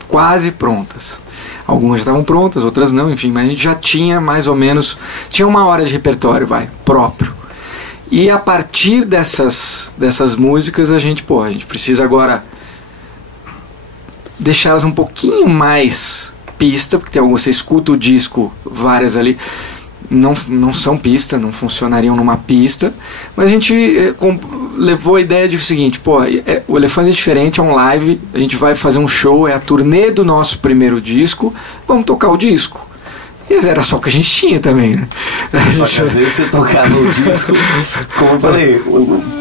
quase prontas. Algumas já estavam prontas, outras não, enfim, mas a gente já tinha mais ou menos, tinha 1 hora de repertório, próprio. E a partir dessas músicas a gente precisa agora deixá-las um pouquinho mais pista, porque você escuta o disco, várias ali não são pista, não funcionariam numa pista, mas a gente levou a ideia de o seguinte, o Elefantes é diferente, é um live, a gente vai fazer um show, é a turnê do nosso primeiro disco, vamos tocar o disco. E era só o que a gente tinha também, né? Só que às vezes você tocava no disco, como eu falei,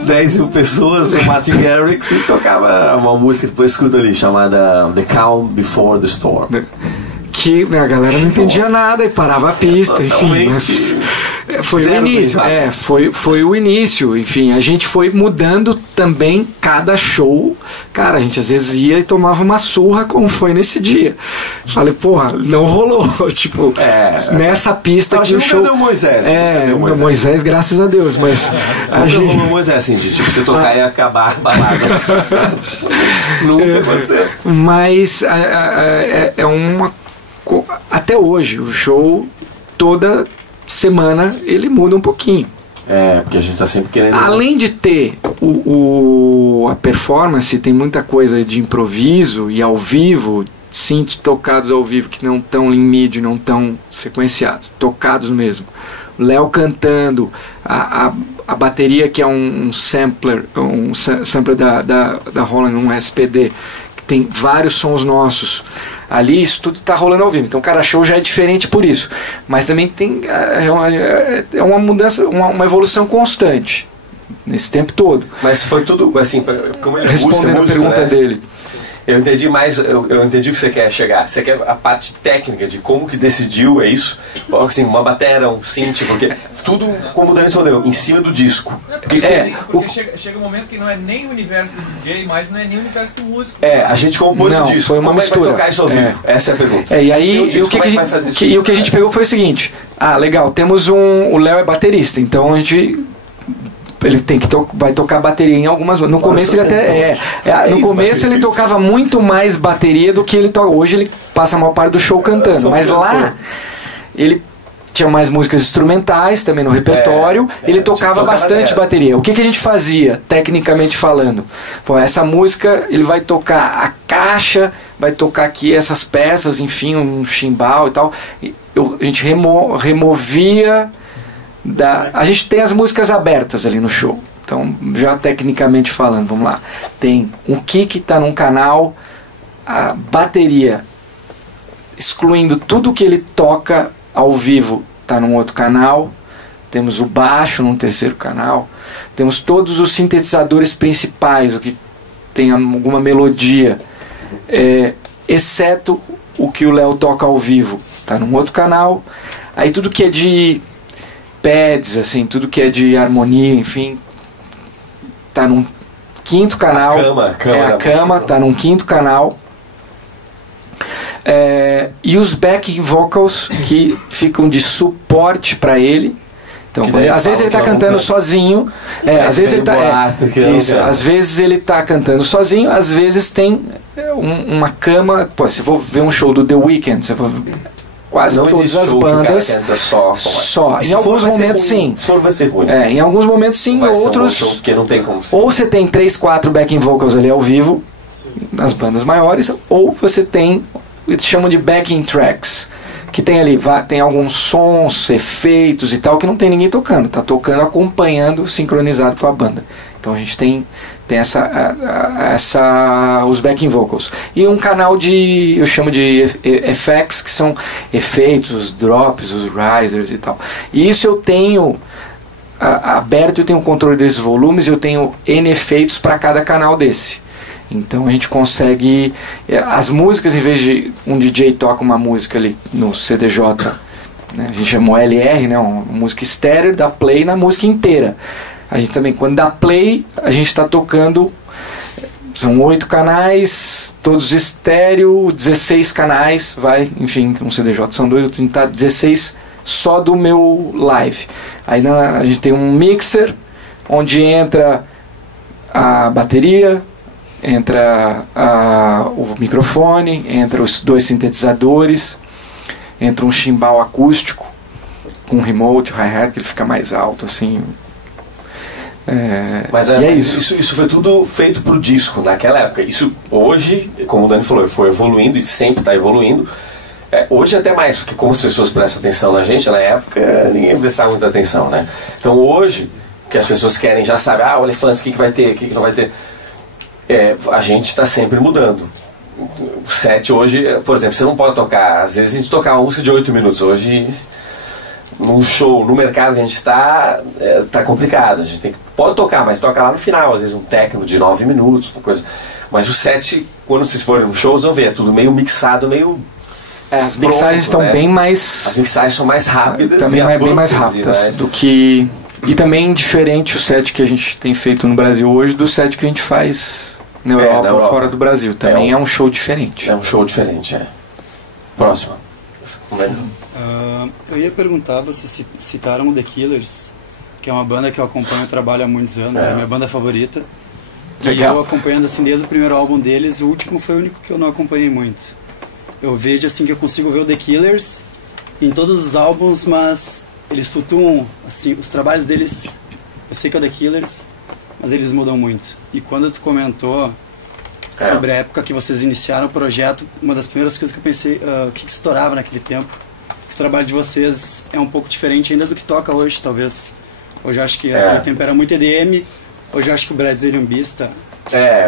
10 mil pessoas, o Martin Garrix, e tocava uma música que depois escuta ali, chamada The Calm Before the Storm. Que a galera não entendia nada e parava a pista, enfim. Mas foi o início. Foi o início. Enfim, a gente foi mudando também cada show. Cara, a gente às vezes ia e tomava uma surra, como foi nesse dia. Falei, não rolou. Tipo, nessa pista que o show. Não Moisés. Moisés, graças a Deus. Mas a gente. Moisés, assim, de tipo, você tocar e acabar a balada. Nunca pode ser. Mas é uma. Até hoje, o show, toda semana, ele muda um pouquinho. Porque a gente tá sempre querendo... Além de ter a performance, tem muita coisa de improviso e ao vivo, synths tocados ao vivo, que não estão em MIDI, não estão sequenciados, tocados mesmo. O Léo cantando, a bateria que é um sampler da Roland, um SPD, que tem vários sons nossos. Ali isso tudo está rolando ao vivo. Então cada show já é diferente por isso. Mas também tem uma mudança, uma evolução constante nesse tempo todo. Mas foi tudo assim, como ele respondendo a pergunta dele. Eu entendi mais, eu entendi o que você quer chegar. Você quer a parte técnica de como que decidiu, é isso? Assim, uma batera, um synth, porque tudo, como o Dani falou, em cima do disco. Porque chega um momento que não é nem o universo do DJ, mas não é nem o universo do músico. A gente compôs o disco. Foi uma mistura. Como é que vai tocar isso ao vivo? Essa é a pergunta. E aí, o que a gente pegou foi o seguinte, legal, temos o Léo é baterista, então a gente... Ele vai tocar bateria em algumas. No começo ele até no começo ele tocava muito mais bateria do que ele toca. Hoje ele passa a maior parte do show cantando. Mas lá ele tinha mais músicas instrumentais também no repertório. Ele tocava bastante bateria. O que a gente fazia, tecnicamente falando? Essa música ele vai tocar a caixa, vai tocar aqui essas peças, enfim, um chimbal e tal. A gente removia. A gente tem as músicas abertas ali no show. Então, já tecnicamente falando, vamos lá. Tem um kick está num canal, a bateria, excluindo tudo que ele toca ao vivo, está num outro canal. Temos o baixo num terceiro canal. Temos todos os sintetizadores principais, o que tem alguma melodia, exceto o que o Léo toca ao vivo, está num outro canal. Aí tudo que é de pads, assim, tudo que é de harmonia, enfim, tá num quinto canal. A cama tá num quinto canal. E os backing vocals que ficam de suporte para ele. Então, às vezes ele tá cantando sozinho, às vezes ele tá às vezes ele tá cantando sozinho, às vezes tem uma cama. Se for ver um show do The Weeknd, você for quase não todas as bandas só. Em alguns momentos sim. Se for vai ser ruim. Em alguns momentos sim, vai outros ser um show, porque não tem como ser. Ou você tem 3, 4 backing vocals ali ao vivo nas bandas maiores, ou você tem o que chamam de backing tracks, que tem ali, tem alguns sons, efeitos e tal que não tem ninguém tocando, tá tocando, acompanhando, sincronizado com a banda. Então a gente tem os backing vocals. E um canal eu chamo de effects, que são efeitos, os drops, os risers e tal. E isso eu tenho aberto, eu tenho o controle desses volumes, eu tenho N efeitos para cada canal desse. Então a gente consegue, as músicas, em vez de um DJ toca uma música ali no CDJ, né, a gente chama LR, né, uma música estéreo, dá play na música inteira. A gente também, quando dá play, a gente está tocando, são 8 canais, todos estéreo, 16 canais, enfim, um CDJ são 2, outro tá 16 só do meu live. Aí a gente tem um mixer, onde entra a bateria, entra o microfone, entra os 2 sintetizadores, entra um chimbal acústico com remote, hi-hat, que ele fica mais alto, assim. Mas isso foi tudo feito pro disco naquela época. Isso hoje, como o Dani falou, foi evoluindo e sempre está evoluindo. Hoje até mais, porque como as pessoas prestam atenção na gente, na época ninguém prestava muita atenção, né? Então hoje, que as pessoas querem, já sabe, o Elefante, o que vai ter, o que não vai ter. A gente está sempre mudando. O set hoje, por exemplo, você não pode tocar, às vezes a gente toca uma música de 8 minutos, hoje num show, no mercado que a gente está, tá complicado, a gente pode tocar, mas toca lá no final, às vezes um techno de 9 minutos, uma coisa. Mas o set, quando vocês forem no show, vocês vão ver, é tudo meio mixado, meio... as mixagens estão bem mais... As mixagens são mais rápidas. Também bem mais rápidas do que... E também diferente o set que a gente tem feito no Brasil hoje do set que a gente faz na Europa ou fora do Brasil. Também é um show diferente. É um show diferente, Próximo. Eu ia perguntar, vocês citaram The Killers, que é uma banda que eu acompanho e trabalho há muitos anos, é a minha banda favorita. Legal. E eu acompanhando assim desde o primeiro álbum deles, o último foi o único que eu não acompanhei muito. Eu vejo assim que eu consigo ver o The Killers em todos os álbuns, mas eles flutuam, assim, os trabalhos deles, eu sei que é o The Killers, mas eles mudam muito. E quando tu comentou sobre a época que vocês iniciaram o projeto, uma das primeiras coisas que eu pensei, o que estourava naquele tempo, que o trabalho de vocês é um pouco diferente ainda do que toca hoje, talvez. Hoje eu acho que naquele tempo era muito EDM, hoje eu acho que o Brazilian Beast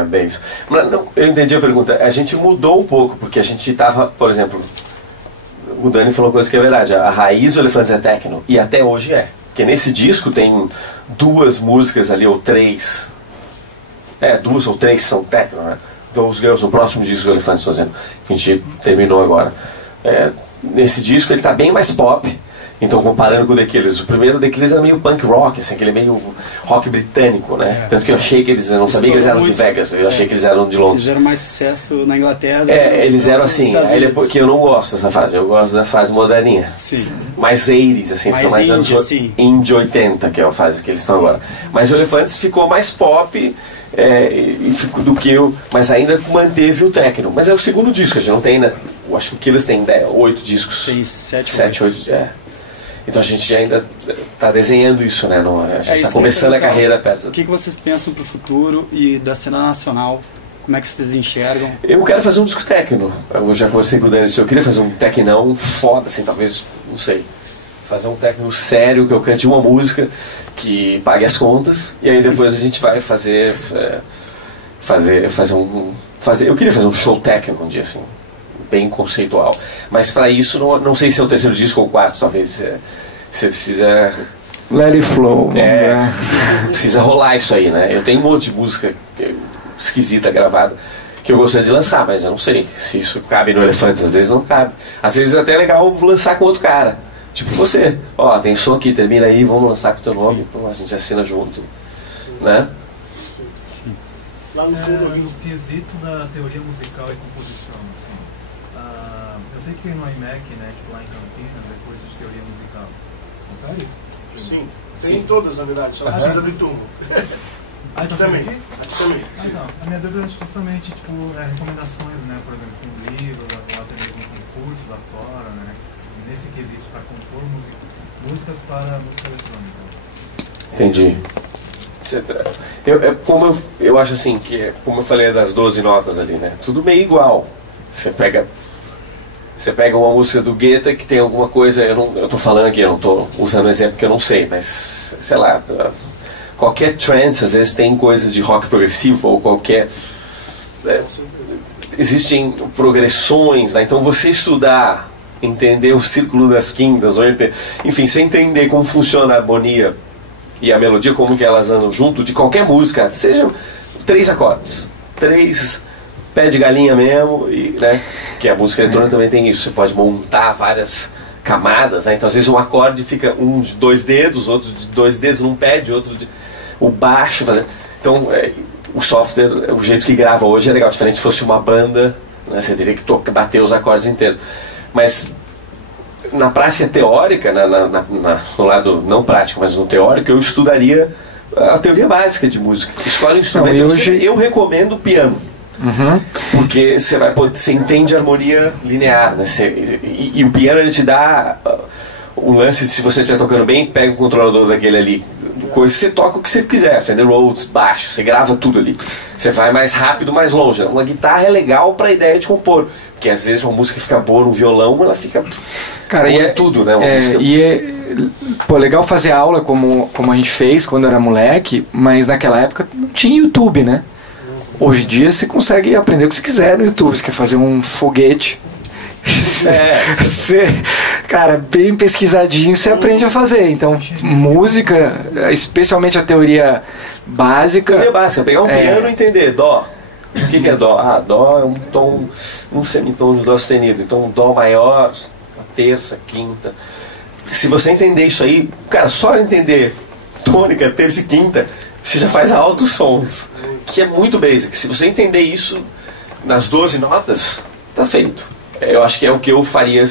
bem isso. Mas, não, eu entendi a pergunta. A gente mudou um pouco, porque a gente estava, por exemplo, o Dani falou uma coisa que é verdade, a raiz do Elefantes é techno, e até hoje porque nesse disco tem 2 músicas ali, ou 3, 2 ou 3 são techno, né? Those Girls, o próximo disco do Elefantes fazendo, que a gente terminou agora. Nesse disco ele está bem mais pop. Então, comparando com o The Killers, o primeiro The Killers era meio punk rock, assim, aquele meio rock britânico, né? Tanto que eu achei que eles, eu não sabia que eles eram de Vegas, eu achei que eles eram de Londres. Fizeram mais sucesso na Inglaterra. Eles eram assim, porque eu não gosto dessa fase, eu gosto da fase moderninha. Sim. Mais 80s, assim, mais são mais anos indie 80, que é a fase que eles estão agora. Mas o Elefantes ficou mais pop do que eu, mas ainda manteve o techno. Mas é o segundo disco, a gente não tem ainda, eu acho que o Killers tem 8 discos. Tem 7, 8. Então a gente ainda está desenhando isso, né? A gente está começando a carreira perto. O que vocês pensam para o futuro e da cena nacional? Como é que vocês enxergam? Eu quero fazer um disco techno. Eu já conversei com o Dani, eu queria fazer um technão foda, assim, talvez, não sei. Fazer um techno sério, que eu cante uma música, que pague as contas, e aí depois a gente vai fazer eu queria fazer um show techno um dia, assim, bem conceitual. Mas para isso, não sei se é o 3º disco ou o 4º, talvez você precisa... Let it flow. Precisa rolar isso aí, né? Eu tenho um monte de música esquisita gravada que eu gostaria de lançar, mas eu não sei se isso cabe no Elefantes. Às vezes não cabe. Às vezes é até legal lançar com outro cara. Tipo você. Tem som aqui, termina aí, vamos lançar com o teu nome. Pô, a gente assina junto. Né? Sim. Lá no fundo, no quesito da teoria musical e composição, assim, eu sei que tem no IMEC, né, tipo lá em Campinas, é curso de teoria musical. Confere? Sim, tem em todas, na verdade, só precisa abrir turma. Aqui também. Então, a minha dúvida é justamente, tipo, recomendações, né, por exemplo, com livros, ou até mesmo com cursos lá fora, né, nesse quesito para compor músicas para música eletrônica. Entendi. Eu acho assim, que como eu falei das 12 notas ali, né? Tudo meio igual. Você pega uma música do Guetta que tem alguma coisa, eu tô falando aqui, eu não tô usando um exemplo que eu não sei, mas sei lá, qualquer trance às vezes tem coisas de rock progressivo ou qualquer... existem progressões, né? Então você estudar, entender o círculo das quintas, enfim, você entender como funciona a harmonia e a melodia, como que elas andam junto de qualquer música, seja 3 acordes, 3 pé de galinha mesmo, né? Que a música eletrônica também tem isso, você pode montar várias camadas, né? Então às vezes um acorde fica um de 2 dedos, outro de 2 dedos num pé, de outro de... o baixo fazendo. Então, o software, o jeito que grava hoje é legal, diferente se fosse uma banda, né, você teria que bater os acordes inteiros. Mas na prática teórica, no lado não prático, mas no teórico, eu estudaria a teoria básica de música. Escolhe um instrumento. Eu recomendo o piano. Uhum. Porque você entende a harmonia linear, né? E o piano ele te dá o lance, se você estiver tocando bem, pega o controlador daquele ali, você toca o que você quiser, Fender Rhodes, baixo, você grava tudo ali, você vai mais rápido, mais longe. Uma guitarra é legal para a ideia de compor, porque às vezes uma música fica boa no violão, ela fica cara, boa em tudo, né? Pô, legal fazer aula como a gente fez quando era moleque, mas naquela época não tinha YouTube, né? Hoje em dia você consegue aprender o que você quiser no YouTube. Você quer fazer um foguete, cara, bem pesquisadinho, você aprende a fazer. Então, música, especialmente a teoria básica. Teoria básica, pegar um piano e entender dó. O que é dó? Ah, dó é um tom, um semitom de dó sustenido. Então, dó maior, a terça, quinta. Se você entender isso aí, cara, só entender tônica, terça e quinta, você já faz altos sons, que é muito basic. Se você entender isso nas 12 notas, tá feito. Eu acho que é o que eu faria,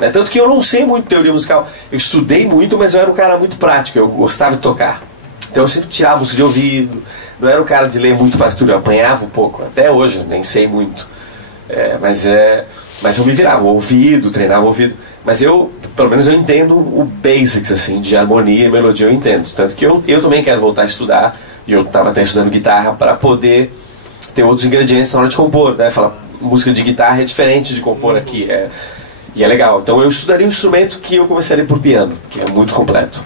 né? Tanto que eu não sei muito teoria musical. Eu estudei muito, mas eu era um cara muito prático. Eu gostava de tocar. Então eu sempre tirava música de ouvido. Não era um cara de ler muito partitura. Eu apanhava um pouco. Até hoje eu nem sei muito. Mas eu me virava o ouvido, treinava o ouvido. Mas pelo menos eu entendo o basics, assim, de harmonia e melodia, eu entendo. Tanto que eu também quero voltar a estudar. E eu estava até estudando guitarra para poder ter outros ingredientes na hora de compor, né? Falar, música de guitarra é diferente de compor aqui. E é legal. Então eu estudaria um instrumento que eu começaria por piano, que é muito completo.